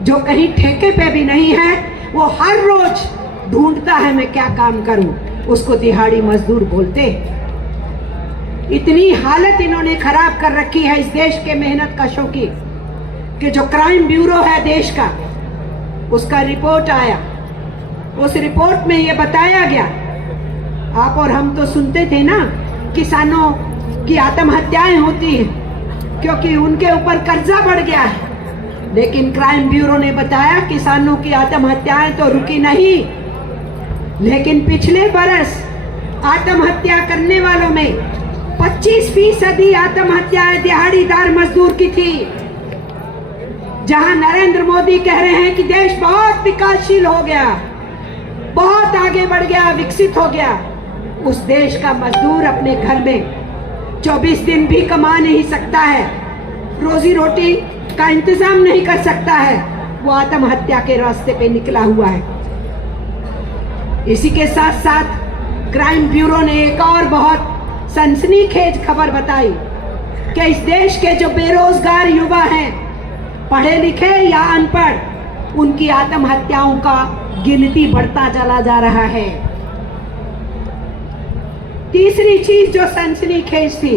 जो कहीं ठेके पे भी नहीं है वो हर रोज ढूंढता है मैं क्या काम करूं, उसको दिहाड़ी मजदूर बोलते। इतनी हालत इन्होंने खराब कर रखी है इस देश के मेहनत कशों की कि जो क्राइम ब्यूरो है देश का, उसका रिपोर्ट आया। उस रिपोर्ट में ये बताया गया, आप और हम तो सुनते थे ना, किसानों की आत्महत्याएं होती हैं क्योंकि उनके ऊपर कर्जा बढ़ गया है, लेकिन क्राइम ब्यूरो ने बताया किसानों की आत्महत्याएं तो रुकी नहीं, लेकिन पिछले बरस आत्महत्या करने वालों में 25% आत्महत्याएं दिहाड़ीदार मजदूर की थी। जहां नरेंद्र मोदी कह रहे हैं कि देश बहुत विकासशील हो गया, बहुत आगे बढ़ गया, विकसित हो गया, उस देश का मजदूर अपने घर में 24 दिन भी कमा नहीं सकता है, रोजी रोटी का इंतजाम नहीं कर सकता है, वो आत्महत्या के रास्ते पे निकला हुआ है। इसी के साथ साथ क्राइम ब्यूरो ने एक और बहुत सनसनीखेज खबर बताई कि इस देश के जो बेरोजगार युवा हैं, पढ़े लिखे या अनपढ़, उनकी आत्महत्याओं का गिनती बढ़ता चला जा रहा है। तीसरी चीज जो सनसनीखेज थी,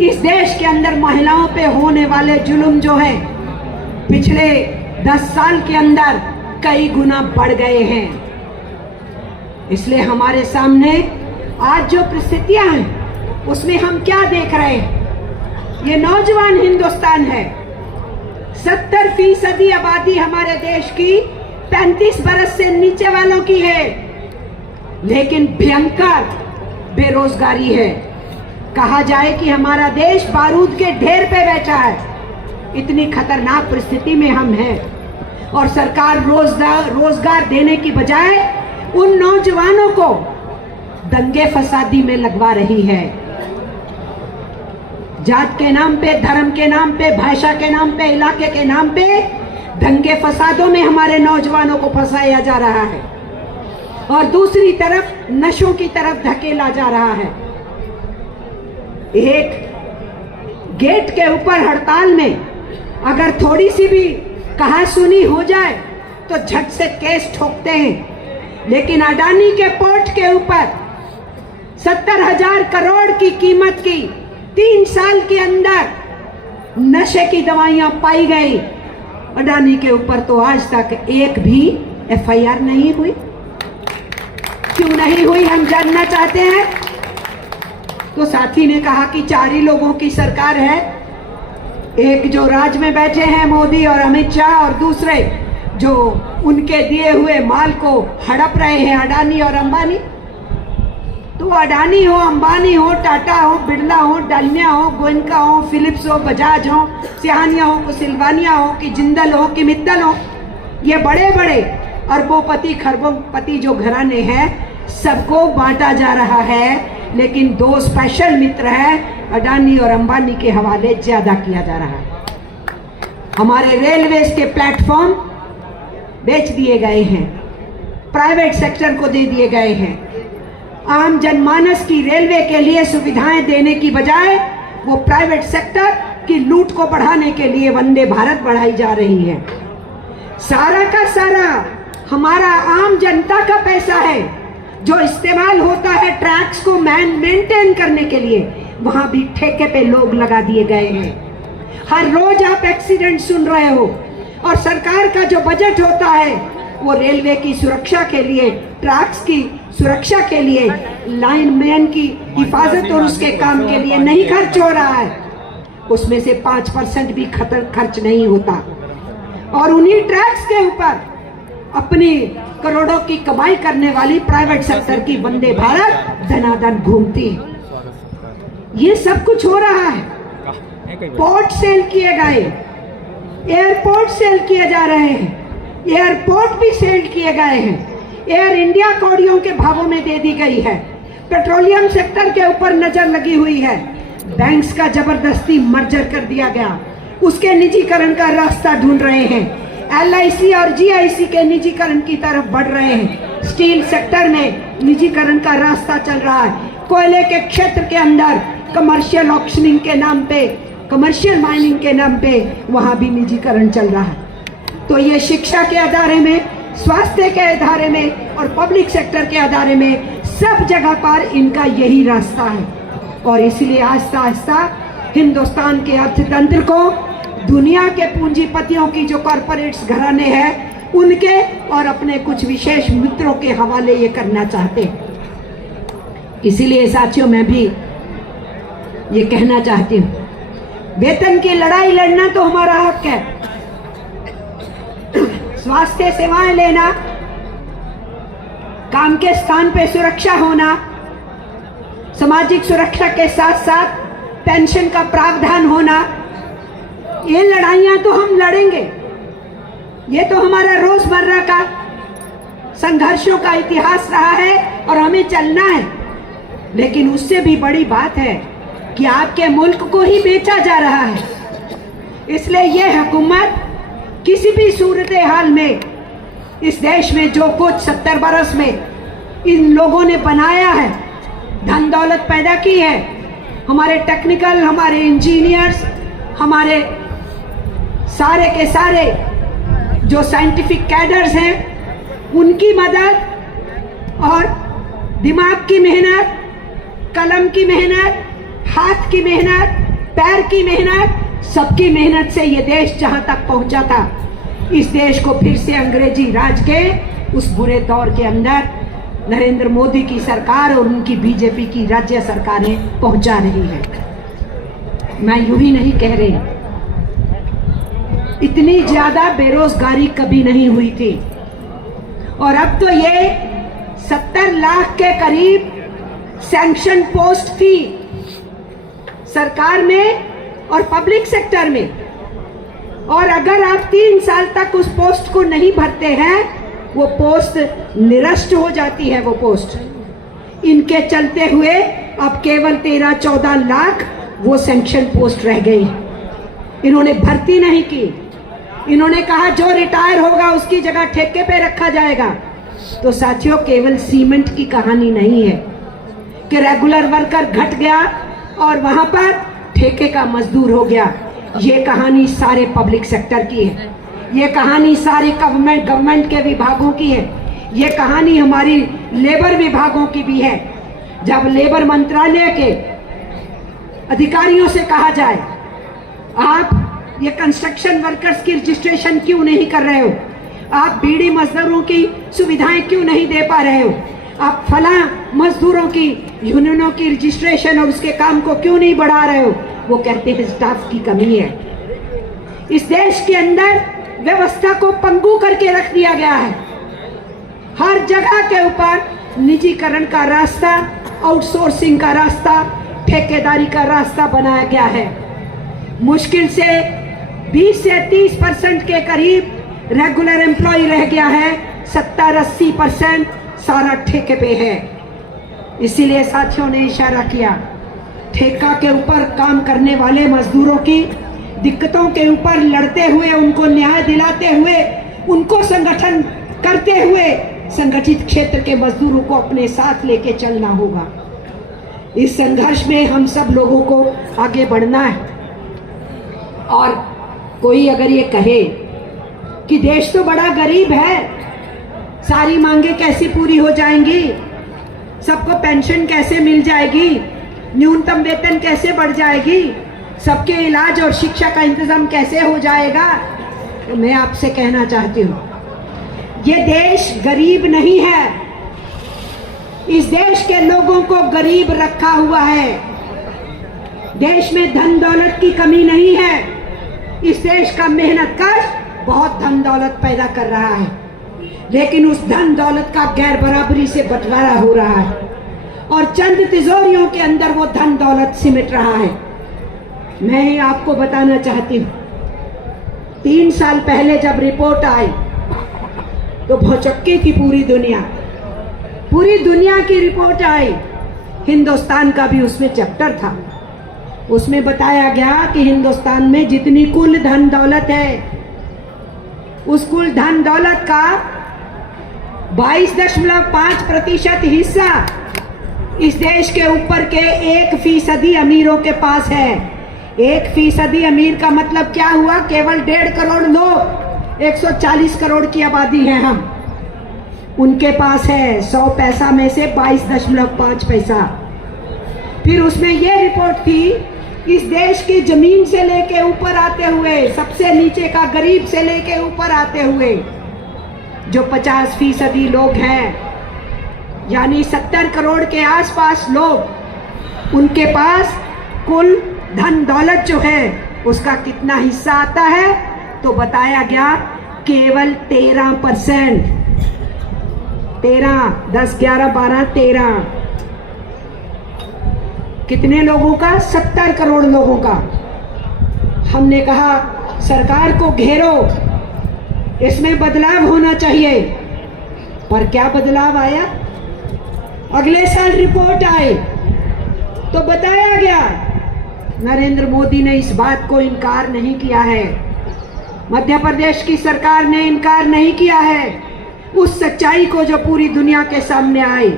इस देश के अंदर महिलाओं पे होने वाले जुल्म जो है पिछले 10 साल के अंदर कई गुना बढ़ गए हैं। इसलिए हमारे सामने आज जो परिस्थितियां हैं उसमें हम क्या देख रहे हैं? ये नौजवान हिंदुस्तान है, 70% आबादी हमारे देश की 35 बरस से नीचे वालों की है, लेकिन भयंकर बेरोजगारी है। कहा जाए कि हमारा देश बारूद के ढेर पे बैठा है, इतनी खतरनाक परिस्थिति में हम हैं। और सरकार रोजगार देने की बजाय उन नौजवानों को दंगे फसादी में लगवा रही है। जात के नाम पे, धर्म के नाम पे, भाषा के नाम पे, इलाके के नाम पे दंगे फसादों में हमारे नौजवानों को फंसाया जा रहा है और दूसरी तरफ नशों की तरफ धकेला जा रहा है। एक गेट के ऊपर हड़ताल में अगर थोड़ी सी भी कहासुनी हो जाए तो झट से केस ठोकते हैं, लेकिन अडानी के पोर्ट के ऊपर 70,000 करोड़ की कीमत की 3 साल के अंदर नशे की दवाइयां पाई गई। अडानी के ऊपर तो आज तक एक भी FIR नहीं हुई। क्यों नहीं हुई हम जानना चाहते हैं। तो साथी ने कहा कि 4 ही लोगों की सरकार है, एक जो राज में बैठे हैं मोदी और अमित शाह, और दूसरे जो उनके दिए हुए माल को हड़प रहे हैं अडानी और अंबानी। तो वो अडानी हो, अंबानी हो, टाटा हो, बिरला हो, डालमिया हो, गोयनका हो, फिलिप्स हो, बजाज हो, सिहानिया हो, कि सिल्वानिया हो, कि जिंदल हो, कि मित्तल हो, ये बड़े बड़े अरबोपति खरबोपति जो घराने हैं सबको बांटा जा रहा है, लेकिन दो स्पेशल मित्र हैं अडानी और अंबानी के हवाले ज्यादा किया जा रहा है। हमारे रेलवेज के प्लेटफॉर्म बेच दिए गए हैं, प्राइवेट सेक्टर को दे दिए गए हैं। आम जनमानस की रेलवे के लिए सुविधाएं देने की बजाय वो प्राइवेट सेक्टर की लूट को बढ़ाने के लिए वंदे भारत बढ़ाई जा रही है। सारा का सारा हमारा आम जनता का पैसा है जो इस्तेमाल होता है ट्रैक्स को मेंटेन करने के लिए, वहां भी ठेके पे लोग लगा दिए गए हैं। हर रोज आप एक्सीडेंट सुन रहे हो, और सरकार का जो बजट होता है वो रेलवे की सुरक्षा के लिए, ट्रैक्स की सुरक्षा के लिए, लाइनमैन की हिफाजत और उसके काम के लिए नहीं खर्च हो रहा है। उसमें से 5% भी खर्च नहीं होता, और उन्हीं ट्रैक्स के ऊपर अपनी करोड़ों की कमाई करने वाली प्राइवेट सेक्टर की वंदे भारत धनाधन घूमती है। ये सब कुछ हो रहा है। पोर्ट सेल किए गए, एयरपोर्ट सेल किए जा रहे हैं, एयरपोर्ट भी सेल किए गए हैं। एयर इंडिया कौड़ियों के भावों में दे दी गई है। पेट्रोलियम सेक्टर के ऊपर नजर लगी हुई है। बैंक्स का जबरदस्ती मर्जर कर दिया गया, उसके निजीकरण का रास्ता ढूंढ रहे हैं। LIC और GIC के निजीकरण की तरफ बढ़ रहे हैं। स्टील सेक्टर में निजीकरण का रास्ता चल रहा है। कोयले के क्षेत्र के अंदर कमर्शियल ऑक्शनिंग के नाम पे, कमर्शियल माइनिंग के नाम पे वहां भी निजीकरण चल रहा है। तो ये शिक्षा के अदारे में, स्वास्थ्य के अदारे में और पब्लिक सेक्टर के अदारे में सब जगह पर इनका यही रास्ता है। और इसलिए आहिस्ता आहिस्ता हिंदुस्तान के अर्थतंत्र को दुनिया के पूंजीपतियों की जो कॉरपोरेट्स घराने हैं उनके और अपने कुछ विशेष मित्रों के हवाले ये करना चाहते हैं। इसीलिए साथियों मैं भी ये कहना चाहती हूँ, वेतन की लड़ाई लड़ना तो हमारा हक है। स्वास्थ्य सेवाएं लेना, काम के स्थान पे सुरक्षा होना, सामाजिक सुरक्षा के साथ साथ पेंशन का प्रावधान होना, ये लड़ाइयां तो हम लड़ेंगे। ये तो हमारा रोजमर्रा का संघर्षों का इतिहास रहा है और हमें चलना है। लेकिन उससे भी बड़ी बात है कि आपके मुल्क को ही बेचा जा रहा है। इसलिए ये हुकूमत किसी भी सूरत हाल में इस देश में जो कुछ 70 बरस में इन लोगों ने बनाया है, धन दौलत पैदा की है, हमारे टेक्निकल, हमारे इंजीनियर्स, हमारे सारे के सारे जो साइंटिफिक कैडर्स हैं, उनकी मदद और दिमाग की मेहनत, कलम की मेहनत, हाथ की मेहनत, पैर की मेहनत, सबकी मेहनत से ये देश जहां तक पहुंचा था, इस देश को फिर से अंग्रेजी राज के उस बुरे दौर के अंदर नरेंद्र मोदी की सरकार और उनकी बीजेपी की राज्य सरकारें पहुंचा रही है। मैं यूं ही नहीं कह रही, इतनी ज्यादा बेरोजगारी कभी नहीं हुई थी, और अब तो ये 70 लाख के करीब सैंक्शन पोस्ट थी सरकार में और पब्लिक सेक्टर में। और अगर आप 3 साल तक उस पोस्ट को नहीं भरते हैं, वो पोस्ट निरस्त हो जाती है। वो पोस्ट इनके चलते हुए अब केवल 13-14 लाख वो सैंक्शन पोस्ट रह गई। इन्होंने भर्ती नहीं की। इन्होंने कहा जो रिटायर होगा उसकी जगह ठेके पे रखा जाएगा। तो साथियों, केवल सीमेंट की कहानी नहीं है कि रेगुलर वर्कर घट गया और वहां पर ठेके का मजदूर हो गया। ये कहानी सारे पब्लिक सेक्टर की है। ये कहानी सारी गवर्नमेंट के विभागों की है। ये कहानी हमारी लेबर विभागों की भी है। जब लेबर मंत्रालय के अधिकारियों से कहा जाए, आप ये कंस्ट्रक्शन वर्कर्स की रजिस्ट्रेशन क्यों नहीं कर रहे हो, आप बीड़ी मजदूरों की सुविधाएं क्यों नहीं दे पा रहे हो, आप फला मजदूरों की यूनियनों की रजिस्ट्रेशन और उसके काम को क्यों नहीं बढ़ा रहे हो, वो कहते हैं स्टाफ की कमी है। इस देश के अंदर व्यवस्था को पंगु करके रख दिया गया है। हर जगह के ऊपर निजीकरण का रास्ता आउटसोर्सिंग का रास्ता, ठेकेदारी का रास्ता बनाया गया है। मुश्किल से 20 से 30% के करीब रेगुलर एम्प्लॉय रह गया है, 70-80% सारा ठेके पे है। इसीलिए साथियों ने इशारा किया, ठेका के ऊपर काम करने वाले मजदूरों की दिक्कतों के ऊपर लड़ते हुए, उनको न्याय दिलाते हुए, उनको संगठन करते हुए संगठित क्षेत्र के मजदूरों को अपने साथ लेके चलना होगा। इस संघर्ष में हम सब लोगों को आगे बढ़ना है। और कोई अगर ये कहे कि देश तो बड़ा गरीब है, सारी मांगे कैसे पूरी हो जाएंगी, सबको पेंशन कैसे मिल जाएगी, न्यूनतम वेतन कैसे बढ़ जाएगी, सबके इलाज और शिक्षा का इंतजाम कैसे हो जाएगा, तो मैं आपसे कहना चाहती हूँ, ये देश गरीब नहीं है। इस देश के लोगों को गरीब रखा हुआ है। देश में धन दौलत की कमी नहीं है। इस देश का मेहनतकश बहुत धन दौलत पैदा कर रहा है, लेकिन उस धन दौलत का गैर बराबरी से बंटवारा हो रहा है और चंद तिजोरियों के अंदर वो धन दौलत सिमट रहा है। मैं आपको बताना चाहती हूँ, 3 साल पहले जब रिपोर्ट आई तो भौचक्की थी पूरी दुनिया की रिपोर्ट आई। हिंदुस्तान का भी उसमें चैप्टर था। उसमें बताया गया कि हिंदुस्तान में जितनी कुल धन दौलत है, उस कुल धन दौलत का 22.5% हिस्सा इस देश के ऊपर के 1% अमीरों के पास है। 1% अमीर का मतलब क्या हुआ? केवल 1.5 करोड़ लोग, 140 करोड़ की आबादी है हम, उनके पास है 100 पैसा में से 22.5 पैसा। फिर उसमें यह रिपोर्ट थी, इस देश की जमीन से लेके ऊपर आते हुए, सबसे नीचे का गरीब से लेके ऊपर आते हुए जो 50% लोग हैं, यानी 70 करोड़ के आसपास लोग, उनके पास कुल धन दौलत जो है उसका कितना हिस्सा आता है? तो बताया गया केवल 13%। 13, 10, 11, 12, 13 कितने लोगों का? 70 करोड़ लोगों का। हमने कहा सरकार को घेरो, इसमें बदलाव होना चाहिए। पर क्या बदलाव आया? अगले साल रिपोर्ट आई तो बताया गया, नरेंद्र मोदी ने इस बात को इनकार नहीं किया है, मध्य प्रदेश की सरकार ने इनकार नहीं किया है उस सच्चाई को जो पूरी दुनिया के सामने आई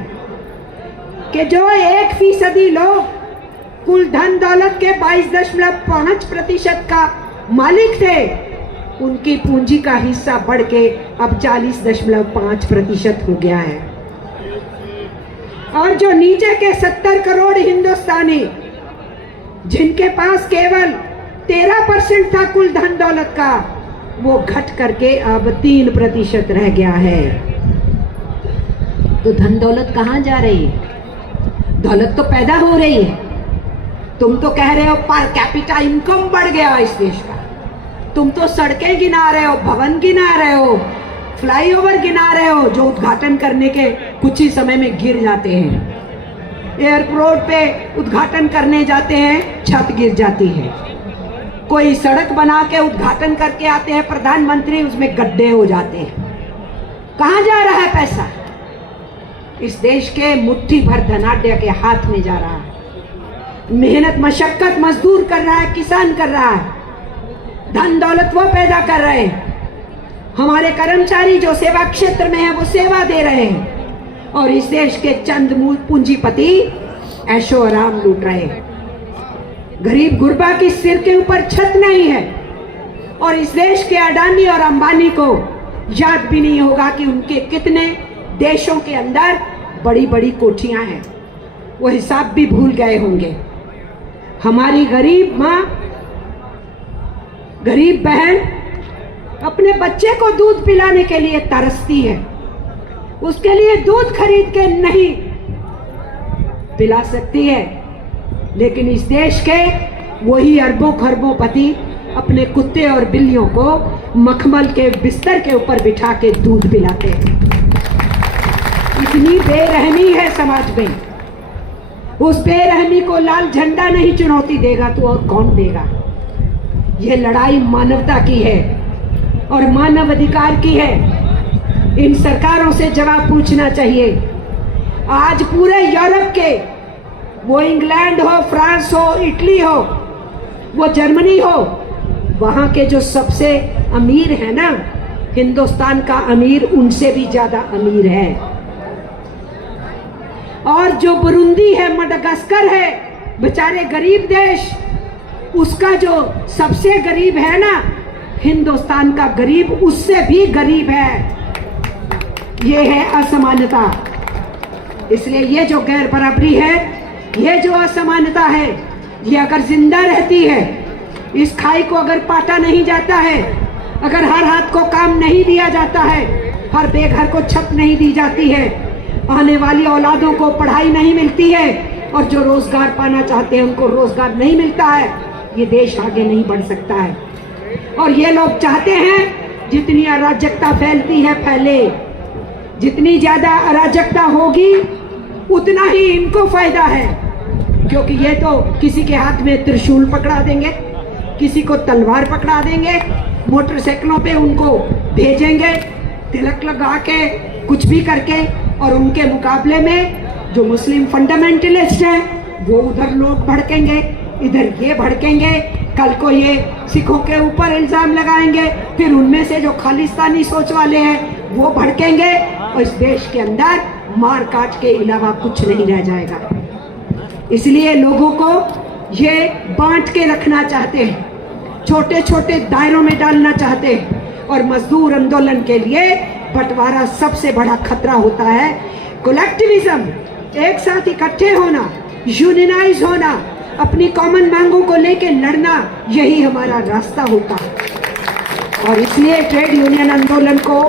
कि जो 1% लोग कुल धन दौलत के 22.5% का मालिक थे, उनकी पूंजी का हिस्सा बढ़ के अब 40.5% हो गया है। और जो नीचे के 70 करोड़ हिंदुस्तानी, जिनके पास केवल 13% था कुल धन दौलत का, वो घट करके अब 3% रह गया है। तो धन दौलत कहाँ जा रही है? दौलत तो पैदा हो रही है। तुम तो कह रहे हो पर कैपिटा इनकम बढ़ गया इस देश का, तुम तो सड़कें गिना रहे हो, भवन गिना रहे हो, फ्लाईओवर गिना रहे हो जो उद्घाटन करने के कुछ ही समय में गिर जाते हैं। एयरपोर्ट पे उद्घाटन करने जाते हैं, छत गिर जाती है। कोई सड़क बना के उद्घाटन करके आते हैं प्रधानमंत्री, उसमें गड्ढे हो जाते हैं। कहाँ जा रहा है पैसा? इस देश के मुट्ठी भर धनाढ्य के हाथ में जा रहा है। मेहनत मशक्कत मजदूर कर रहा है, किसान कर रहा है, धन दौलत वो पैदा कर रहे हैं। हमारे कर्मचारी जो सेवा क्षेत्र में है वो सेवा दे रहे हैं, और इस देश के चंद मूल पूंजीपति ऐशो आराम लूट रहे हैं। गरीब गुरबा की सिर के ऊपर छत नहीं है, और इस देश के अडानी और अंबानी को याद भी नहीं होगा कि उनके कितने देशों के अंदर बड़ी बड़ी कोठियां हैं, वो हिसाब भी भूल गए होंगे। हमारी गरीब माँ, गरीब बहन अपने बच्चे को दूध पिलाने के लिए तरसती है, उसके लिए दूध खरीद के नहीं पिला सकती है, लेकिन इस देश के वही अरबों खरबों पति अपने कुत्ते और बिल्लियों को मखमल के बिस्तर के ऊपर बिठा के दूध पिलाते हैं। इतनी बेरहमी है समाज में। उस बेरहमी को लाल झंडा नहीं चुनौती देगा तो और कौन देगा। यह लड़ाई मानवता की है और मानव अधिकार की है। इन सरकारों से जवाब पूछना चाहिए। आज पूरे यूरोप के, वो इंग्लैंड हो, फ्रांस हो, इटली हो, वो जर्मनी हो, वहां के जो सबसे अमीर है ना, हिंदुस्तान का अमीर उनसे भी ज्यादा अमीर है। और जो बुरुंदी है, मडागास्कर है, बेचारे गरीब देश, उसका जो सबसे गरीब है ना, हिंदुस्तान का गरीब उससे भी गरीब है। ये है असमानता। इसलिए ये जो गैर बराबरी है, ये जो असमानता है, ये अगर जिंदा रहती है, इस खाई को अगर पाटा नहीं जाता है, अगर हर हाथ को काम नहीं दिया जाता है, हर बेघर को छत नहीं दी जाती है, आने वाली औलादों को पढ़ाई नहीं मिलती है, और जो रोजगार पाना चाहते हैं उनको रोजगार नहीं मिलता है, ये देश आगे नहीं बढ़ सकता है। और ये लोग चाहते हैं जितनी अराजकता फैलती है फैले, जितनी ज्यादा अराजकता होगी उतना ही इनको फायदा है, क्योंकि ये तो किसी के हाथ में त्रिशूल पकड़ा देंगे, किसी को तलवार पकड़ा देंगे, मोटरसाइकिलों पे उनको भेजेंगे तिलक लगा के, कुछ भी करके, और उनके मुकाबले में जो मुस्लिम फंडामेंटलिस्ट हैं वो उधर लोग भड़केंगे, इधर ये भड़केंगे, कल को ये सिखों के ऊपर इल्जाम लगाएंगे, फिर उनमें से जो खालिस्तानी सोच वाले हैं वो भड़केंगे, और इस देश के अंदर मार काट के अलावा कुछ नहीं रह जाएगा। इसलिए लोगों को ये बांट के रखना चाहते हैं, छोटे छोटे दायरों में डालना चाहते हैं, और मजदूर आंदोलन के लिए बंटवारा सबसे बड़ा खतरा होता है। कलेक्टिविज्म, एक साथ इकट्ठे होना, यूनियनाइज होना, अपनी कॉमन मांगों को लेके लड़ना, यही हमारा रास्ता होता है। और इसलिए ट्रेड यूनियन आंदोलन को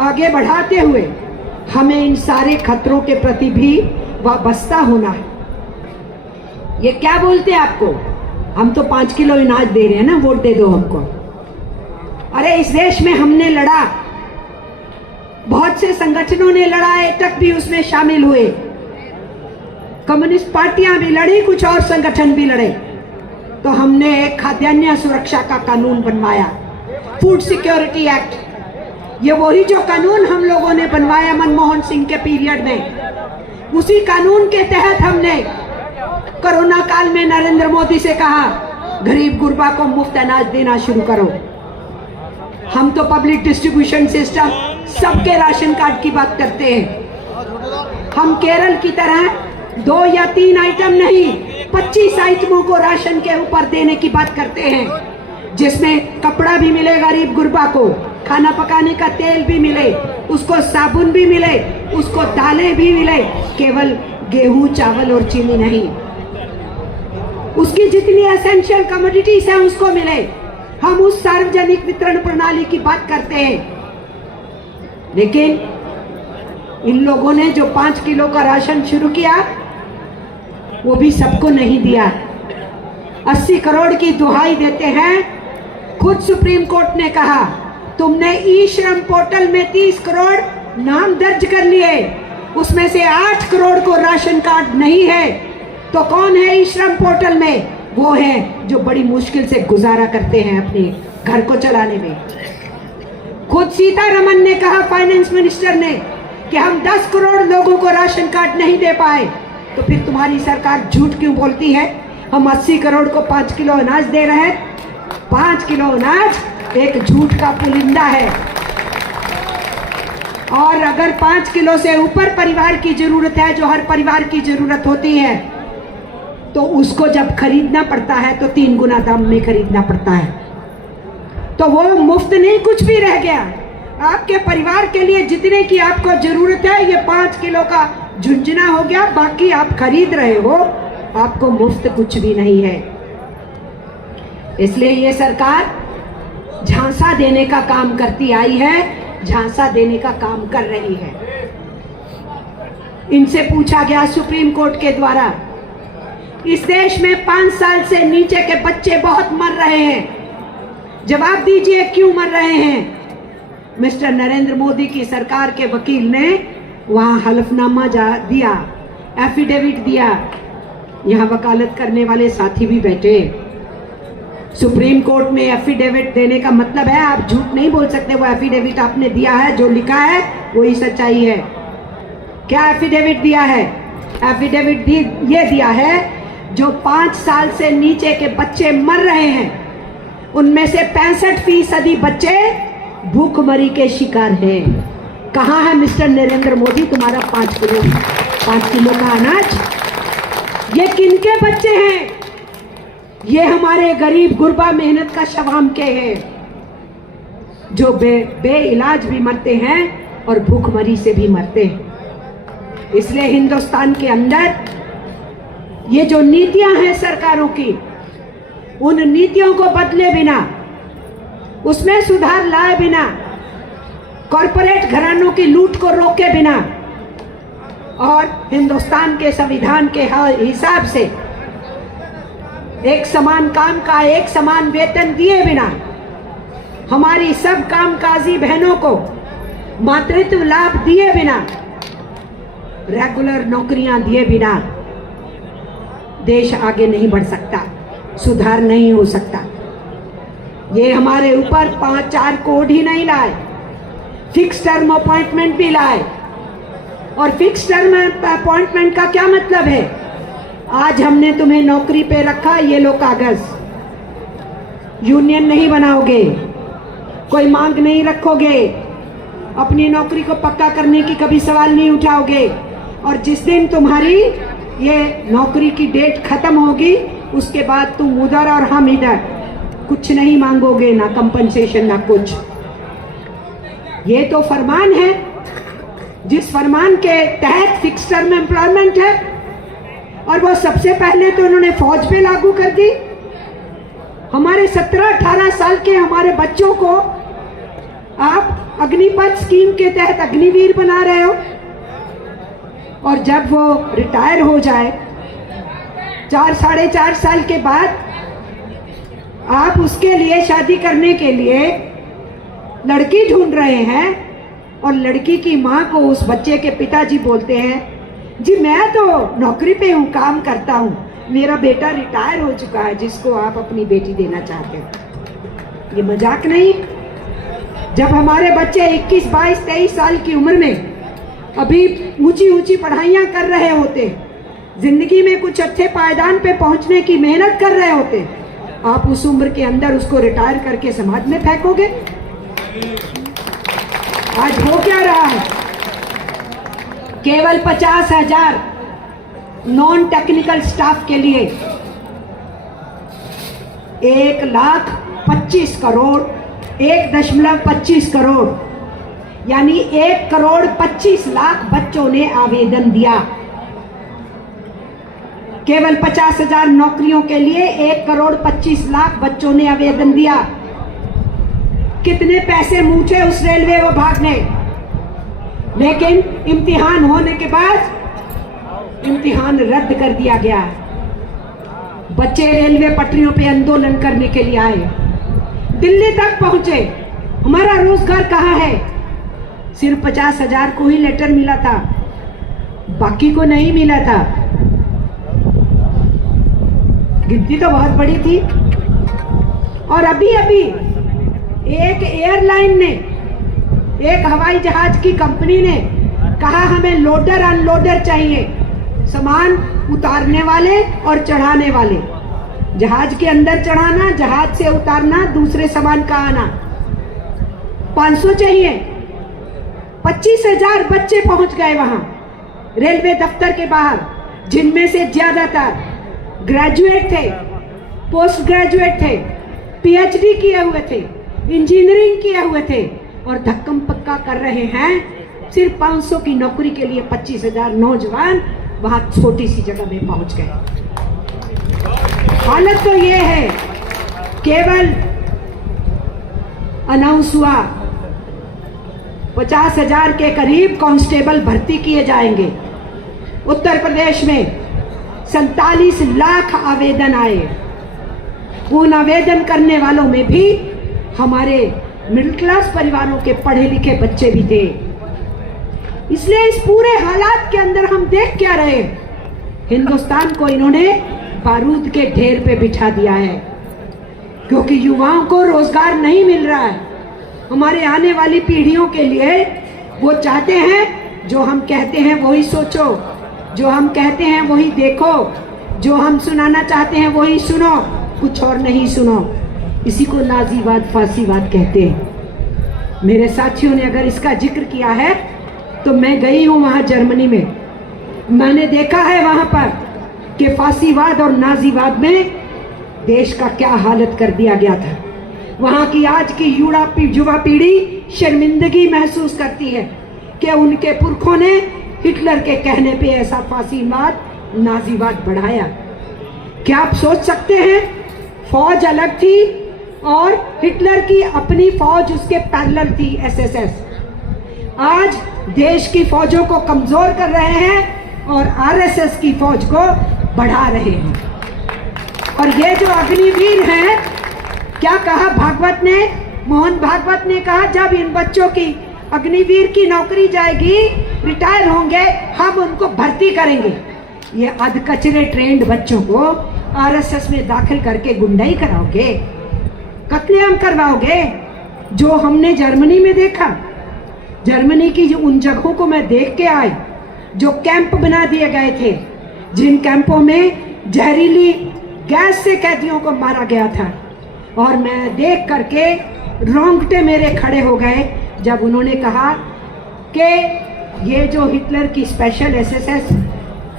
आगे बढ़ाते हुए हमें इन सारे खतरों के प्रति भी वाबस्ता होना है। ये क्या बोलते हैं आपको, हम तो 5 किलो अनाज दे रहे हैं ना, वोट दे दो हमको। अरे इस देश में हमने लड़ा, बहुत से संगठनों ने लड़ा, तक भी उसमें शामिल हुए, कम्युनिस्ट पार्टियां भी लड़ी, कुछ और संगठन भी लड़े, तो हमने एक खाद्यान्न सुरक्षा का कानून बनवाया, फूड सिक्योरिटी एक्ट। ये वही जो कानून हम लोगों ने बनवाया मनमोहन सिंह के पीरियड में, उसी कानून के तहत हमने कोरोना काल में नरेंद्र मोदी से कहा गरीब गुरबा को मुफ्त अनाज देना शुरू करो। हम तो पब्लिक डिस्ट्रीब्यूशन सिस्टम, सबके राशन कार्ड की बात करते हैं। हम केरल की तरह 2 या 3 आइटम नहीं, 25 आइटमों को राशन के ऊपर देने की बात करते हैं, जिसमें कपड़ा भी मिले गरीब गुरबा को, खाना पकाने का तेल भी मिले, उसको साबुन भी मिले, उसको दालें भी मिले, केवल गेहूं, चावल और चीनी नहीं, उसकी जितनी एसेंशियल कमोडिटीज हैं उसको मिले। हम उस सार्वजनिक वितरण प्रणाली की बात करते हैं। लेकिन इन लोगों ने जो 5 किलो का राशन शुरू किया वो भी सबको नहीं दिया। 80 करोड़ की दुहाई देते हैं। खुद सुप्रीम कोर्ट ने कहा तुमने ई श्रम पोर्टल में 30 करोड़ नाम दर्ज कर लिए, उसमें से 8 करोड़ को राशन कार्ड नहीं है, तो कौन है ई श्रम पोर्टल में? वो है जो बड़ी मुश्किल से गुजारा करते हैं अपने घर को चलाने में। खुद सीतारमन ने कहा, फाइनेंस मिनिस्टर ने, कि हम 10 करोड़ लोगों को राशन कार्ड नहीं दे पाए, तो फिर तुम्हारी सरकार झूठ क्यों बोलती है? हम 80 करोड़ को 5 किलो अनाज दे रहे हैं। 5 किलो अनाज एक झूठ का पुलिंदा है। और अगर 5 किलो से ऊपर परिवार की जरूरत है, जो हर परिवार की जरूरत होती है, तो उसको जब खरीदना पड़ता है तो 3 गुना दाम में खरीदना पड़ता है। तो वो मुफ्त नहीं, कुछ भी रह गया। आपके परिवार के लिए जितने की आपको जरूरत है, ये 5 किलो का झुंझुना हो गया, बाकी आप खरीद रहे हो, आपको मुफ्त कुछ भी नहीं है। इसलिए ये सरकार झांसा देने का काम करती आई है, झांसा देने का काम कर रही है। इनसे पूछा गया सुप्रीम कोर्ट के द्वारा, इस देश में 5 साल से नीचे के बच्चे बहुत मर रहे हैं, जवाब दीजिए क्यों मर रहे हैं? मिस्टर नरेंद्र मोदी की सरकार के वकील ने वहां हलफनामा दिया, एफिडेविट दिया यहाँ वकालत करने वाले साथी भी बैठे हैं। सुप्रीम कोर्ट में एफिडेविट देने का मतलब है आप झूठ नहीं बोल सकते। वो एफिडेविट आपने दिया है, जो लिखा है वही सच्चाई है। क्या एफिडेविट दिया है? एफिडेविट ये दिया है जो 5 साल से नीचे के बच्चे मर रहे हैं उनमें से 65% बच्चे भूखमरी के शिकार हैं। कहाँ है मिस्टर नरेंद्र मोदी तुम्हारा 5 किलो का अनाज? ये किनके बच्चे हैं? ये हमारे गरीब गुरबा मेहनत का शवाम के हैं जो बेइलाज भी मरते हैं और भूखमरी से भी मरते हैं। इसलिए हिंदुस्तान के अंदर ये जो नीतियां हैं सरकारों की, उन नीतियों को बदले बिना, उसमें सुधार लाए बिना, कॉरपोरेट घरानों की लूट को रोके बिना और हिंदुस्तान के संविधान के हिसाब से एक समान काम का एक समान वेतन दिए बिना, हमारी सब कामकाजी बहनों को मातृत्व लाभ दिए बिना, रेगुलर नौकरियां दिए बिना देश आगे नहीं बढ़ सकता, सुधार नहीं हो सकता। ये हमारे ऊपर 5-4 कोड ही नहीं लाए, फिक्स टर्म अपॉइंटमेंट भी लाए। और फिक्स टर्म अपॉइंटमेंट का क्या मतलब है? आज हमने तुम्हें नौकरी पे रखा, ये लो कागज, यूनियन नहीं बनाओगे, कोई मांग नहीं रखोगे, अपनी नौकरी को पक्का करने की कभी सवाल नहीं उठाओगे, और जिस दिन तुम्हारी ये नौकरी की डेट खत्म होगी उसके बाद तुम उधर और हम इधर, कुछ नहीं मांगोगे, ना कंपनसेशन ना कुछ। ये तो फरमान है, जिस फरमान के तहत फिक्स टर्म एम्प्लॉयमेंट है, और वो सबसे पहले तो उन्होंने फौज पे लागू कर दी। हमारे 17-18 साल के हमारे बच्चों को आप अग्निपथ स्कीम के तहत अग्निवीर बना रहे हो, और जब वो रिटायर हो जाए 4-4.5 साल के बाद, आप उसके लिए शादी करने के लिए लड़की ढूंढ रहे हैं, और लड़की की माँ को उस बच्चे के पिताजी बोलते हैं, जी मैं तो नौकरी पे हूँ, काम करता हूँ, मेरा बेटा रिटायर हो चुका है जिसको आप अपनी बेटी देना चाहते हो। ये मजाक नहीं। जब हमारे बच्चे 21, 22, 23 साल की उम्र में अभी ऊंची ऊंची पढ़ाइयाँ कर रहे होते, जिंदगी में कुछ अच्छे पायदान पे पहुंचने की मेहनत कर रहे होते, आप उस उम्र के अंदर उसको रिटायर करके समाज में फेंकोगे? आज हो क्या रहा है? केवल 50,000 नॉन टेक्निकल स्टाफ के लिए 1,25 करोड़, 1.25 करोड़ यानी 1,25,00,000 बच्चों ने आवेदन दिया। केवल 50,000 नौकरियों के लिए 1,25,00,000 बच्चों ने आवेदन दिया। कितने पैसे मूछे उस रेलवे विभाग ने, लेकिन इम्तिहान होने के बाद इम्तिहान रद्द कर दिया गया। बच्चे रेलवे पटरियों पे आंदोलन करने के लिए आए, दिल्ली तक पहुंचे। हमारा रोजगार कहाँ है? सिर्फ 50,000 को ही लेटर मिला था, बाकी को नहीं मिला था। गिनती तो बहुत बड़ी थी। और अभी अभी एक एयरलाइन ने, एक हवाई जहाज की कंपनी ने कहा हमें लोडर अनलोडर चाहिए, सामान उतारने वाले और चढ़ाने वाले, जहाज के अंदर चढ़ाना, जहाज से उतारना, दूसरे सामान का आना। 500 चाहिए। 25,000 बच्चे पहुंच गए वहां रेलवे दफ्तर के बाहर, जिनमें से ज्यादातर ग्रेजुएट थे, पोस्ट ग्रेजुएट थे, पीएचडी किए हुए थे, इंजीनियरिंग किए हुए थे, और धक्कम पक्का कर रहे हैं सिर्फ 500 की नौकरी के लिए 25,000 नौजवान वहां छोटी सी जगह में पहुंच गए। हालत तो ये है, केवल अनाउंस हुआ 50,000 के करीब कांस्टेबल भर्ती किए जाएंगे। उत्तर प्रदेश में 47 लाख आवेदन आए। उन आवेदन करने वालों में भी हमारे मिडिल क्लास परिवारों के पढ़े लिखे बच्चे भी थे। इसलिए इस पूरे हालात के अंदर हम देख क्या रहे, हिंदुस्तान को इन्होंने बारूद के ढेर पे बिठा दिया है, क्योंकि युवाओं को रोजगार नहीं मिल रहा है। हमारे आने वाली पीढ़ियों के लिए वो चाहते हैं जो हम कहते हैं वही सोचो, जो हम कहते हैं वही देखो, जो हम सुनाना चाहते हैं वही सुनो, कुछ और नहीं सुनो। इसी को नाजीवाद, फासीवाद कहते हैं। मेरे साथियों ने अगर इसका जिक्र किया है तो मैं गई हूँ वहाँ जर्मनी में, मैंने देखा है वहाँ पर कि फासीवाद और नाजीवाद में देश का क्या हालत कर दिया गया था। वहाँ की आज की युवा पीढ़ी शर्मिंदगी महसूस करती है कि उनके पुरखों ने हिटलर के कहने पे ऐसा फासीवाद, नाजीवाद बढ़ाया। क्या आप सोच सकते हैं, फौज अलग थी और हिटलर की अपनी फौज उसके पैरेलल थी, एसएसएस। आज देश की फौजों को कमजोर कर रहे हैं और आरएसएस की फौज को बढ़ा रहे हैं। और ये जो अग्निवीर हैं, क्या कहा भागवत ने, मोहन भागवत ने कहा, जब इन बच्चों की अग्निवीर की नौकरी जाएगी, रिटायर होंगे, हम उनको भर्ती करेंगे। ये अधकचरे ट्रेंड बच्चों को आरएसएस में दाखिल करके गुंडाई कराओगे, कत्लेआम करवाओगे। जो हमने जर्मनी में देखा, जर्मनी की जो उन जगहों को मैं देख के आई, जो कैंप बना दिए गए थे, जिन कैंपों में जहरीली गैस से कैदियों को मारा गया था, और मैं देख करके रोंगटे मेरे खड़े हो गए जब उन्होंने कहा कि ये जो हिटलर की स्पेशल एसएसएस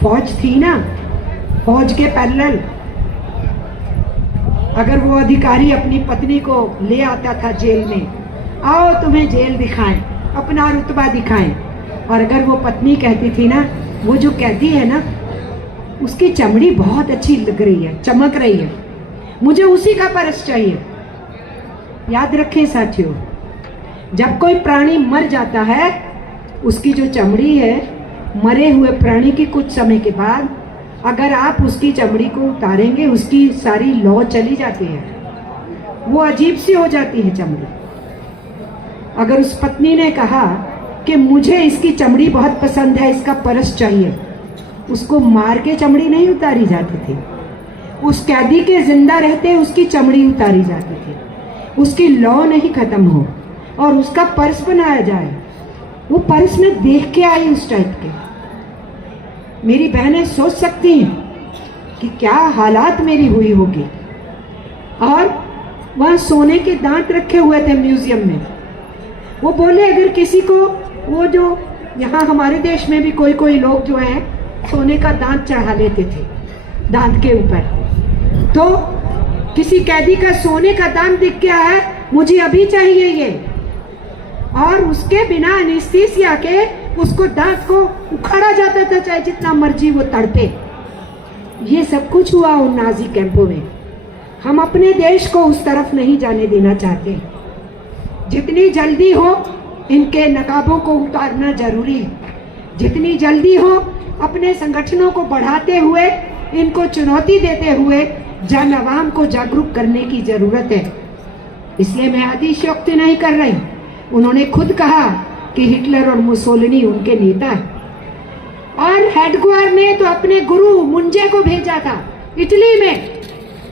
फौज थी ना, फौज के पैरेलल, अगर वो अधिकारी अपनी पत्नी को ले आता था जेल में, आओ तुम्हें जेल दिखाएं, अपना रुतबा दिखाएं, और अगर वो पत्नी कहती थी ना, वो जो कैदी है ना, उसकी चमड़ी बहुत अच्छी लग रही है, चमक रही है, मुझे उसी का परस चाहिए। याद रखें साथियों, जब कोई प्राणी मर जाता है, उसकी जो चमड़ी है, मरे हुए प्राणी की कुछ समय के बाद अगर आप उसकी चमड़ी को उतारेंगे, उसकी सारी लौ चली जाती है, वो अजीब सी हो जाती है चमड़ी। अगर उस पत्नी ने कहा कि मुझे इसकी चमड़ी बहुत पसंद है, इसका परस चाहिए, उसको मार के चमड़ी नहीं उतारी जाती थी, उस कैदी के जिंदा रहते उसकी चमड़ी उतारी जाती थी, उसकी लौ नहीं खत्म हो और उसका पर्स बनाया जाए। वो पर्स में देख के आई उस टाइप के। मेरी बहनें सोच सकती हैं कि क्या हालात मेरी हुई होगी। और वहाँ सोने के दांत रखे हुए थे म्यूजियम में। वो बोले अगर किसी को, वो जो यहाँ हमारे देश में भी कोई कोई लोग जो हैं सोने का दांत चढ़ा लेते थे दांत के ऊपर, तो किसी कैदी का सोने का दांत दिख गया है, मुझे अभी चाहिए ये, और उसके बिना एनेस्थीसिया के उसको दांत को उखाड़ा जाता था, चाहे जितना मर्जी वो तड़पे। ये सब कुछ हुआ उन नाजी कैंपों में। हम अपने देश को उस तरफ नहीं जाने देना चाहते। जितनी जल्दी हो इनके नकाबों को उतारना जरूरी है, जितनी जल्दी हो अपने संगठनों को बढ़ाते हुए, इनको चुनौती देते हुए जन आवाम को जागरूक करने की जरूरत है। इसलिए मैं अतिशयोक्ति नहीं कर रही। उन्होंने खुद कहा कि हिटलर और मुसोलिनी उनके नेता है, और हेडगुआर ने तो अपने गुरु मुंजे को भेजा था इटली में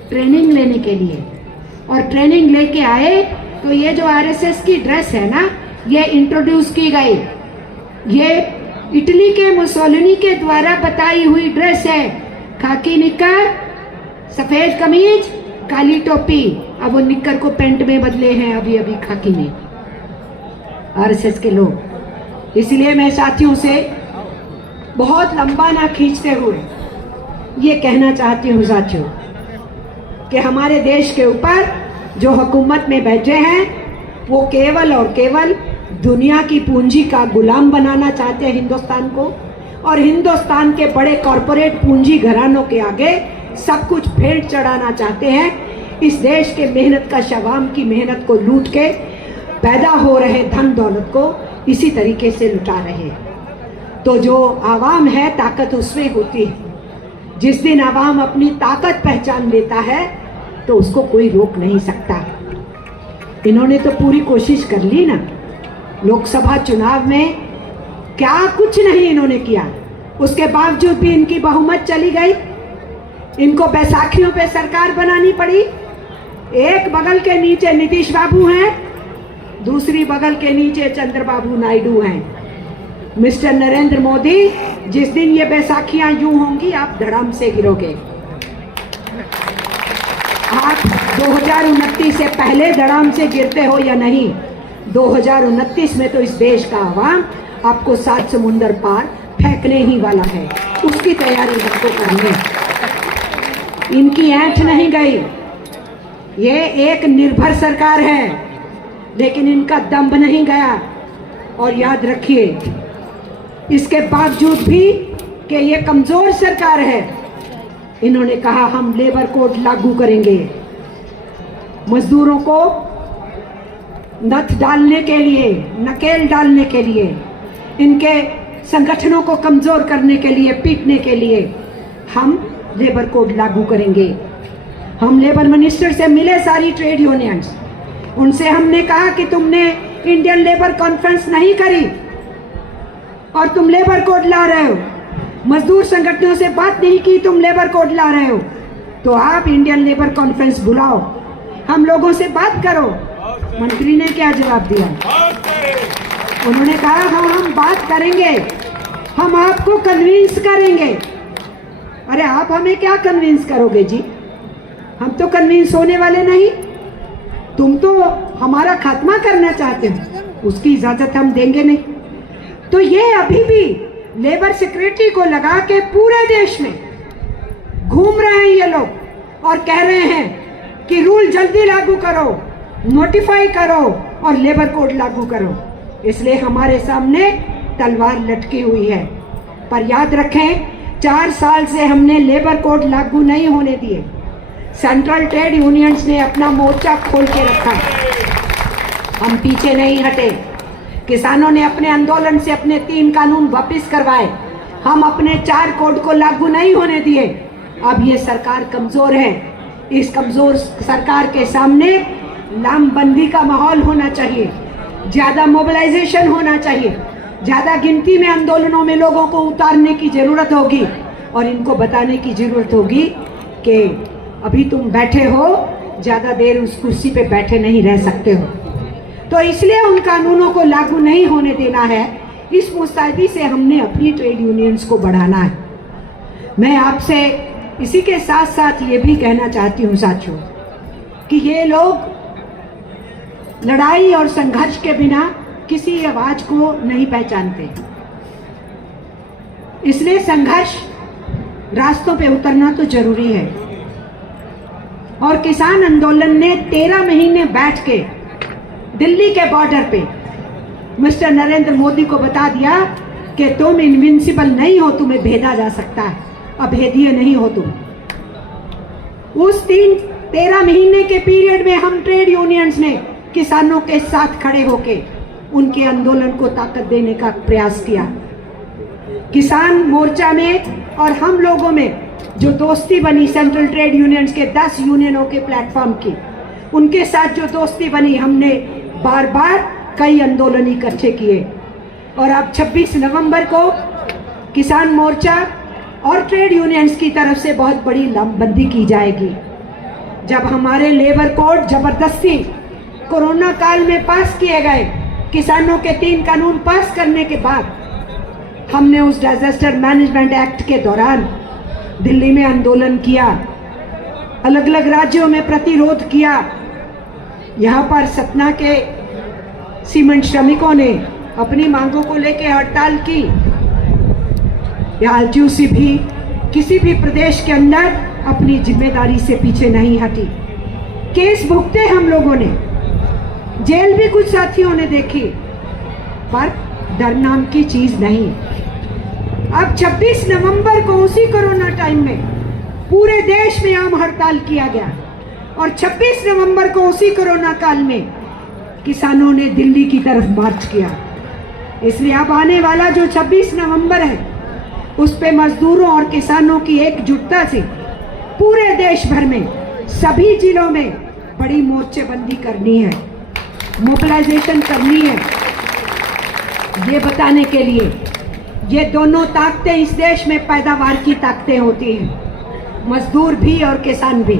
ट्रेनिंग लेने के लिए, और ट्रेनिंग लेके आए तो ये जो आरएसएस की ड्रेस है ना, ये इंट्रोड्यूस की गई। ये इटली के मुसोलिनी के द्वारा बताई हुई ड्रेस है, खाकी निक्कर, सफेद कमीज, काली टोपी। अब वो निक्कर को पेंट में बदले हैं अभी अभी खाकी में आरएसएस के लोग। इसलिए मैं साथियों से बहुत लंबा ना खींचते हुए ये कहना चाहती हूँ साथियों कि हमारे देश के ऊपर जो हुकूमत में बैठे हैं वो केवल और केवल दुनिया की पूंजी का गुलाम बनाना चाहते हैं हिंदुस्तान को, और हिंदुस्तान के बड़े कॉरपोरेट पूंजी घरानों के आगे सब कुछ भेंट चढ़ाना चाहते हैं। इस देश के मेहनत का शवाम की मेहनत को लूट के पैदा हो रहे धन दौलत को इसी तरीके से लुटा रहे हैं। तो जो आवाम है, ताकत उसमें होती है। जिस दिन आवाम अपनी ताकत पहचान लेता है तो उसको कोई रोक नहीं सकता। इन्होंने तो पूरी कोशिश कर ली ना, लोकसभा चुनाव में क्या कुछ नहीं इन्होंने किया। उसके बावजूद भी इनकी बहुमत चली गई। इनको बैसाखियों पे सरकार बनानी पड़ी। एक बगल के नीचे नीतीश बाबू हैं, दूसरी बगल के नीचे चंद्रबाबू नायडू हैं। मिस्टर नरेंद्र मोदी, जिस दिन ये बैसाखियां यूं होंगी आप धड़ाम से गिरोगे। आप 2029 से पहले धड़ाम से गिरते हो या नहीं, 2029 में तो इस देश का आवाम आपको 7 समुंदर पार फेंकने ही वाला है। उसकी तैयारी आपको करनी है। इनकी ऐंठ नहीं गई। ये एक निर्भर सरकार है, लेकिन इनका दम्भ नहीं गया। और याद रखिए, इसके बावजूद भी कि ये कमजोर सरकार है, इन्होंने कहा हम लेबर कोड लागू करेंगे। मजदूरों को नथ डालने के लिए, नकेल डालने के लिए, इनके संगठनों को कमजोर करने के लिए, पीटने के लिए हम लेबर कोड लागू करेंगे। हम लेबर मिनिस्टर से मिले, सारी ट्रेड यूनियंस, उनसे हमने कहा कि तुमने इंडियन लेबर कॉन्फ्रेंस नहीं करी और तुम लेबर कोड ला रहे हो। मजदूर संगठनों से बात नहीं की, तुम लेबर कोड ला रहे हो, तो आप इंडियन लेबर कॉन्फ्रेंस बुलाओ, हम लोगों से बात करो। मंत्री ने क्या जवाब दिया? उन्होंने कहा हाँ हम बात करेंगे, हम आपको कन्विंस करेंगे। अरे आप हमें क्या कन्विंस करोगे जी? हम तो कन्विंस होने वाले नहीं। तुम तो हमारा खात्मा करना चाहते हो, उसकी इजाजत हम देंगे नहीं। तो ये अभी भी लेबर सेक्रेटरी को लगा के पूरे देश में घूम रहे हैं ये लोग और कह रहे हैं कि रूल जल्दी लागू करो, नोटिफाई करो और लेबर कोड लागू करो। इसलिए हमारे सामने तलवार लटकी हुई है। पर याद रखें, 4 साल से हमने लेबर कोड लागू नहीं होने दिए। सेंट्रल ट्रेड यूनियंस ने अपना मोर्चा खोल के रखा, हम पीछे नहीं हटे। किसानों ने अपने आंदोलन से अपने 3 कानून वापस करवाए, हम अपने 4 कोड को लागू नहीं होने दिए। अब ये सरकार कमजोर है। इस कमजोर सरकार के सामने लामबंदी का माहौल होना चाहिए, ज्यादा मोबिलाइजेशन होना चाहिए, ज्यादा गिनती में आंदोलनों में लोगों को उतारने की जरूरत होगी और इनको बताने की जरूरत होगी कि अभी तुम बैठे हो, ज्यादा देर उस कुर्सी पे बैठे नहीं रह सकते हो। तो इसलिए उन कानूनों को लागू नहीं होने देना है। इस मुस्तैदी से हमने अपनी ट्रेड यूनियंस को बढ़ाना है। मैं आपसे इसी के साथ साथ ये भी कहना चाहती हूँ साथियों कि ये लोग लड़ाई और संघर्ष के बिना किसी आवाज को नहीं पहचानते। इसलिए संघर्ष रास्तों पे उतरना तो जरूरी है। और किसान आंदोलन ने 13 महीने बैठ के दिल्ली के बॉर्डर पे मिस्टर नरेंद्र मोदी को बता दिया कि तुम इनविंसिबल नहीं हो, तुम्हें भेदा जा सकता है, अभेदीय नहीं हो तुम। उस 13 महीने के पीरियड में हम ट्रेड यूनियंस ने किसानों के साथ खड़े होके उनके आंदोलन को ताकत देने का प्रयास किया। किसान मोर्चा में और हम लोगों में जो दोस्ती बनी सेंट्रल ट्रेड यूनियंस के 10 यूनियनों के प्लेटफॉर्म की, उनके साथ जो दोस्ती बनी, हमने बार बार कई आंदोलन इकट्ठे किए। और अब 26 नवंबर को किसान मोर्चा और ट्रेड यूनियंस की तरफ से बहुत बड़ी लामबंदी की जाएगी। जब हमारे लेबर कोड जबरदस्ती कोरोना काल में पास किए गए, किसानों के 3 कानून पास करने के बाद हमने उस डिजास्टर मैनेजमेंट एक्ट के दौरान दिल्ली में आंदोलन किया, अलग अलग राज्यों में प्रतिरोध किया। यहाँ पर सतना के सीमेंट श्रमिकों ने अपनी मांगों को लेकर हड़ताल की। आरटीयूसी भी किसी भी प्रदेश के अंदर अपनी जिम्मेदारी से पीछे नहीं हटी। केस भुगते हम लोगों ने, जेल भी कुछ साथियों ने देखी, पर डर नाम की चीज नहीं। अब 26 नवंबर को उसी कोरोना टाइम में पूरे देश में आम हड़ताल किया गया और 26 नवंबर को उसी कोरोना काल में किसानों ने दिल्ली की तरफ मार्च किया। इसलिए अब आने वाला जो 26 नवंबर है, उस पे मजदूरों और किसानों की एकजुटता से पूरे देश भर में सभी जिलों में बड़ी मोर्चेबंदी करनी है, मोबिलाइजेशन करनी है, ये बताने के लिए ये दोनों ताकतें इस देश में पैदावार की ताकतें होती हैं, मजदूर भी और किसान भी।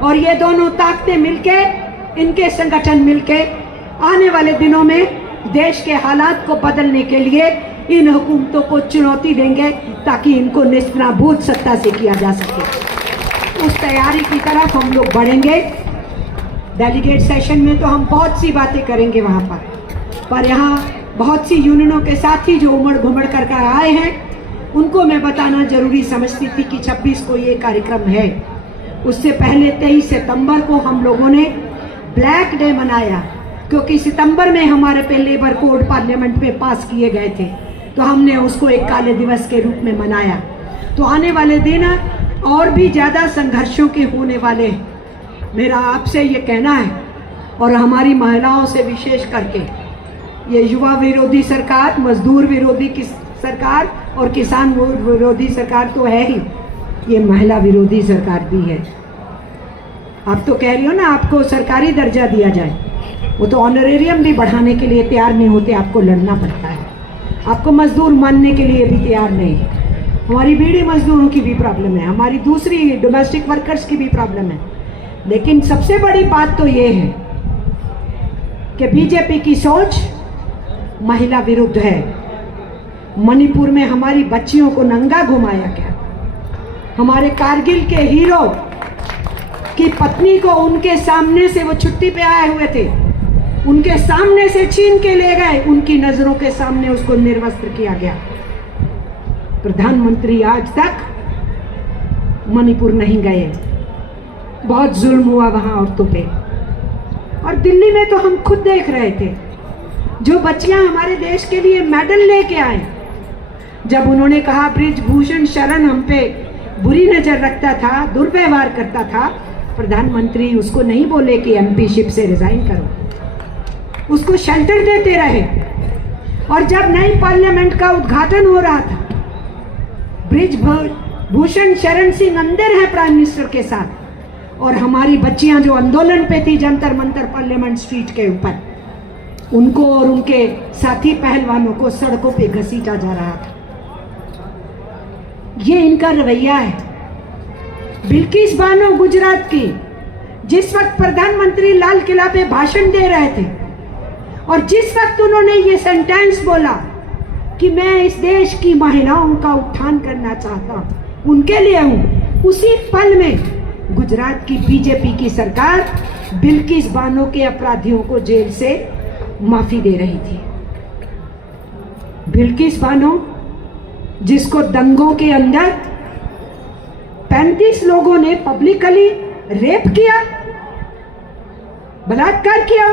और ये दोनों ताकतें मिलके, इनके संगठन मिलके आने वाले दिनों में देश के हालात को बदलने के लिए इन हुकूमतों को चुनौती देंगे ताकि इनको निस्नाबूद सत्ता से किया जा सके। उस तैयारी की तरफ हम लोग बढ़ेंगे। डेलीगेट सेशन में तो हम बहुत सी बातें करेंगे वहाँ पर यहाँ बहुत सी यूनियनों के साथी जो उमड़ घुमड़ कर आए हैं उनको मैं बताना जरूरी समझती थी कि 26 को ये कार्यक्रम है। उससे पहले 23 सितंबर को हम लोगों ने ब्लैक डे मनाया, क्योंकि सितंबर में हमारे पे लेबर कोड पार्लियामेंट में पास किए गए थे, तो हमने उसको एक काले दिवस के रूप में मनाया। तो आने वाले दिन और भी ज़्यादा संघर्षों के होने वाले हैं। मेरा आपसे ये कहना है, और हमारी महिलाओं से विशेष करके, ये युवा विरोधी सरकार, मजदूर विरोधी की सरकार और किसान विरोधी सरकार तो है ही, ये महिला विरोधी सरकार भी है। आप तो कह रही हो ना आपको सरकारी दर्जा दिया जाए, वो तो ऑनरेरियम भी बढ़ाने के लिए तैयार नहीं होते, आपको लड़ना पड़ता है। आपको मजदूर मानने के लिए भी तैयार नहीं। हमारी बीड़ी मजदूरों की भी प्रॉब्लम है, हमारी दूसरी डोमेस्टिक वर्कर्स की भी प्रॉब्लम है। लेकिन सबसे बड़ी बात तो ये है कि बीजेपी की सोच महिला विरुद्ध है। मणिपुर में हमारी बच्चियों को नंगा घुमाया गया। हमारे कारगिल के हीरो की पत्नी को उनके सामने से, वो छुट्टी पे आए हुए थे, उनके सामने से छीन के ले गए, उनकी नजरों के सामने उसको निर्वस्त्र किया गया। प्रधानमंत्री आज तक मणिपुर नहीं गए। बहुत जुल्म हुआ वहां औरतों पे। और दिल्ली में तो हम खुद देख रहे थे, जो बच्चियां हमारे देश के लिए मेडल लेके आए, जब उन्होंने कहा ब्रिजभूषण शरण हम पे बुरी नजर रखता था, दुर्व्यवहार करता था, प्रधानमंत्री उसको नहीं बोले कि एमपीशिप से रिजाइन करो, उसको शेल्टर देते रहे। और जब नई पार्लियामेंट का उद्घाटन हो रहा था, ब्रिजभूषण शरण सिंह अंदर है प्राइम मिनिस्टर के साथ, और हमारी बच्चियां जो आंदोलन पे थी जंतर मंतर पार्लियामेंट स्ट्रीट के ऊपर, उनको और उनके साथी पहलवानों को सड़कों पे घसीटा जा रहा था। ये इनका रवैया है। बिल्किस बानो गुजरात की, जिस वक्त प्रधानमंत्री लाल किला पे भाषण दे रहे थे और जिस वक्त उन्होंने ये सेंटेंस बोला कि मैं इस देश की महिलाओं का उत्थान करना चाहता हूं, उनके लिए हूं, उसी पल में गुजरात की बीजेपी की सरकार बिल्किस बानो के अपराधियों को जेल से माफी दे रही थी। बिल्किस बानो, जिसको दंगों के अंदर 35 लोगों ने पब्लिकली रेप किया, बलात्कार किया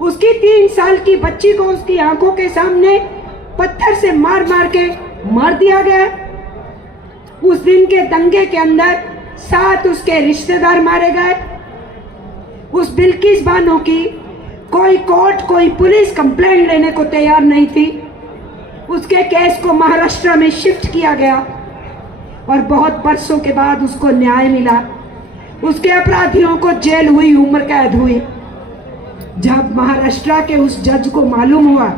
उसकी 3 साल की बच्ची को उसकी आंखों के सामने पत्थर से मार मार के मार दिया गया। उस दिन के दंगे के अंदर 7 उसके रिश्तेदार मारे गए। उस बिल्किस बानो की कोई कोर्ट, कोई पुलिस कंप्लेंट लेने को तैयार नहीं थी। उसके केस को महाराष्ट्र में शिफ्ट किया गया और बहुत बरसों के बाद उसको न्याय मिला। उसके अपराधियों को जेल हुई, उम्र कैद हुई। जब महाराष्ट्र के उस जज को मालूम हुआ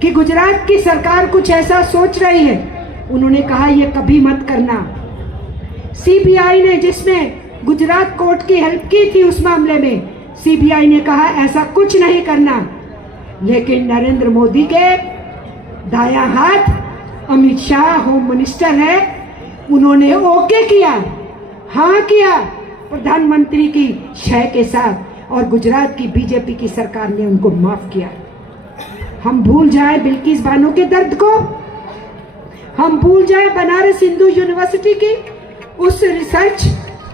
कि गुजरात की सरकार कुछ ऐसा सोच रही है, उन्होंने कहा यह कभी मत करना। सीबीआई ने, जिसमें गुजरात कोर्ट की हेल्प की थी उस मामले में, सीबीआई ने कहा ऐसा कुछ नहीं करना। लेकिन नरेंद्र मोदी के दायां हाथ अमित शाह होम मिनिस्टर है, उन्होंने ओके किया, हाँ किया प्रधानमंत्री की शय के साथ, और गुजरात की बीजेपी की सरकार ने उनको माफ किया। हम भूल जाए बिल्किस बानो के दर्द को, हम भूल जाए बनारस हिंदू यूनिवर्सिटी की उस रिसर्च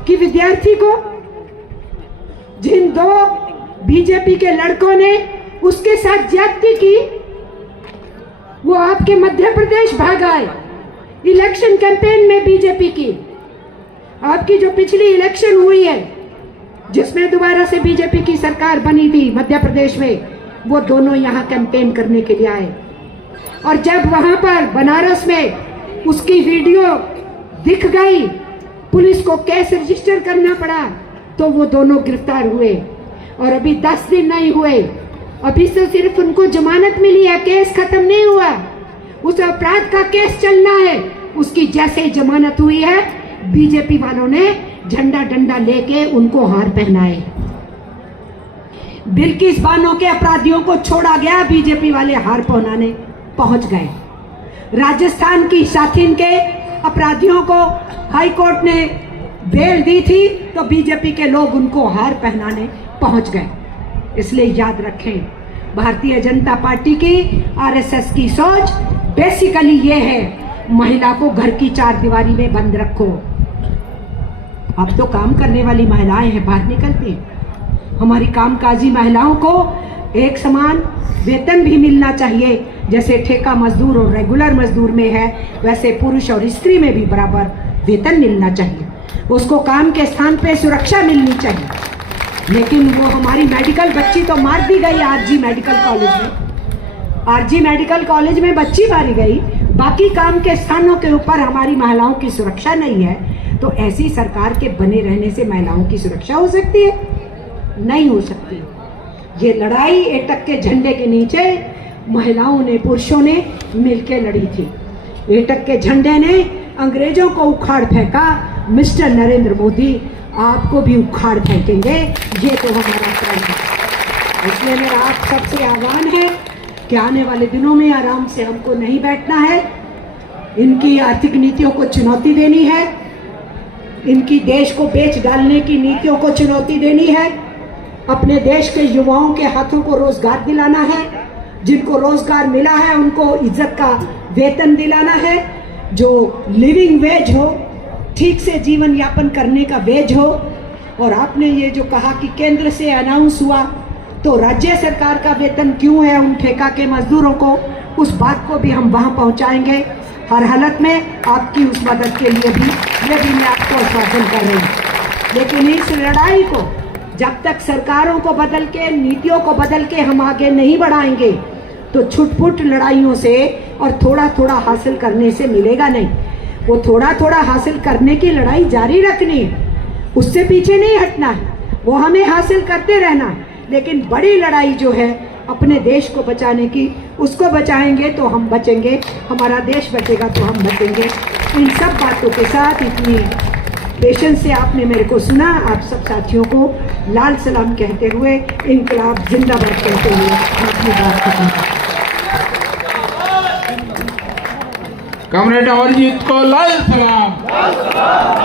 की विद्यार्थी को, जिन 2 बीजेपी के लड़कों ने उसके साथ ज्यादती की। वो आपके मध्य प्रदेश भाग आए इलेक्शन कैंपेन में बीजेपी की। आपकी जो पिछली इलेक्शन हुई है, जिसमें दोबारा से बीजेपी की सरकार बनी थी मध्य प्रदेश में, वो दोनों यहाँ कैंपेन करने के लिए आए। और जब वहां पर बनारस में उसकी वीडियो दिख गई, पुलिस को केस रजिस्टर करना पड़ा, तो वो दोनों गिरफ्तार हुए। और अभी 10 दिन नहीं हुए अभी तो सिर्फ उनको जमानत मिली है, केस खत्म नहीं हुआ, उस अपराध का केस चलना है। उसकी जैसे ही जमानत हुई है, बीजेपी वालों ने झंडा डंडा लेके उनको हार पहनाए। बिल्किस बानो के अपराधियों को छोड़ा गया, बीजेपी वाले हार पहनाने पहुंच गए। राजस्थान की शाथिन के अपराधियों को हाई कोर्ट ने बेल दी थी, तो बीजेपी के लोग उनको हार पहनाने पहुंच गए। इसलिए याद रखें, भारतीय जनता पार्टी की, आरएसएस की सोच बेसिकली ये है, महिला को घर की चार दीवारी में बंद रखो। अब तो काम करने वाली महिलाएं हैं, बाहर निकलती हैं। हमारी कामकाजी महिलाओं को एक समान वेतन भी मिलना चाहिए, जैसे ठेका मजदूर और रेगुलर मजदूर में है, वैसे पुरुष और स्त्री में भी बराबर वेतन मिलना चाहिए। उसको काम के स्थान पे सुरक्षा मिलनी चाहिए। लेकिन वो हमारी मेडिकल बच्ची तो मार दी गई आरजी मेडिकल कॉलेज में। आरजी मेडिकल कॉलेज में बच्ची मारी गई, बाकी काम के स्थानों के ऊपर हमारी महिलाओं की सुरक्षा नहीं है। तो ऐसी सरकार के बने रहने से महिलाओं की सुरक्षा हो सकती है? नहीं हो सकती। ये लड़ाई एकटक के झंडे के नीचे महिलाओं ने, पुरुषों ने मिलकर लड़ी थी। एकटक के झंडे ने अंग्रेजों को उखाड़ फेंका। मिस्टर नरेंद्र मोदी, आपको भी उखाड़ फेंकेंगे, ये तो हमारा प्रण है। इसलिए मेरा आप सबसे आह्वान है कि आने वाले दिनों में आराम से हमको नहीं बैठना है। इनकी आर्थिक नीतियों को चुनौती देनी है, इनकी देश को बेच डालने की नीतियों को चुनौती देनी है। अपने देश के युवाओं के हाथों को रोजगार दिलाना है, जिनको रोजगार मिला है उनको इज्जत का वेतन दिलाना है, जो लिविंग वेज हो, ठीक से जीवन यापन करने का वेज हो। और आपने ये जो कहा कि केंद्र से अनाउंस हुआ, तो राज्य सरकार का वेतन क्यों है उन ठेका के मजदूरों को, उस बात को भी हम वहाँ पहुँचाएंगे। हर हालत में आपकी उस मदद के लिए भी ये भी मैं आपको आश्वासन कर रही हूँ। लेकिन इस लड़ाई को जब तक सरकारों को बदल के, नीतियों को बदल के हम आगे नहीं बढ़ाएंगे, तो छुटपुट लड़ाइयों से और थोड़ा थोड़ा हासिल करने से मिलेगा नहीं। वो थोड़ा थोड़ा हासिल करने की लड़ाई जारी रखनी है, उससे पीछे नहीं हटना है, वो हमें हासिल करते रहना है। लेकिन बड़ी लड़ाई जो है अपने देश को बचाने की, उसको बचाएंगे तो हम बचेंगे, हमारा देश बचेगा तो हम बचेंगे। इन सब बातों के साथ, इतनी पेशेंस से आपने मेरे को सुना, आप सब साथियों को लाल सलाम कहते हुए, इंकलाब जिंदाबाद कहते हुए अपनी बात खत्म करते हैं। कॉमरेड अमरजीत को लाल सलाम।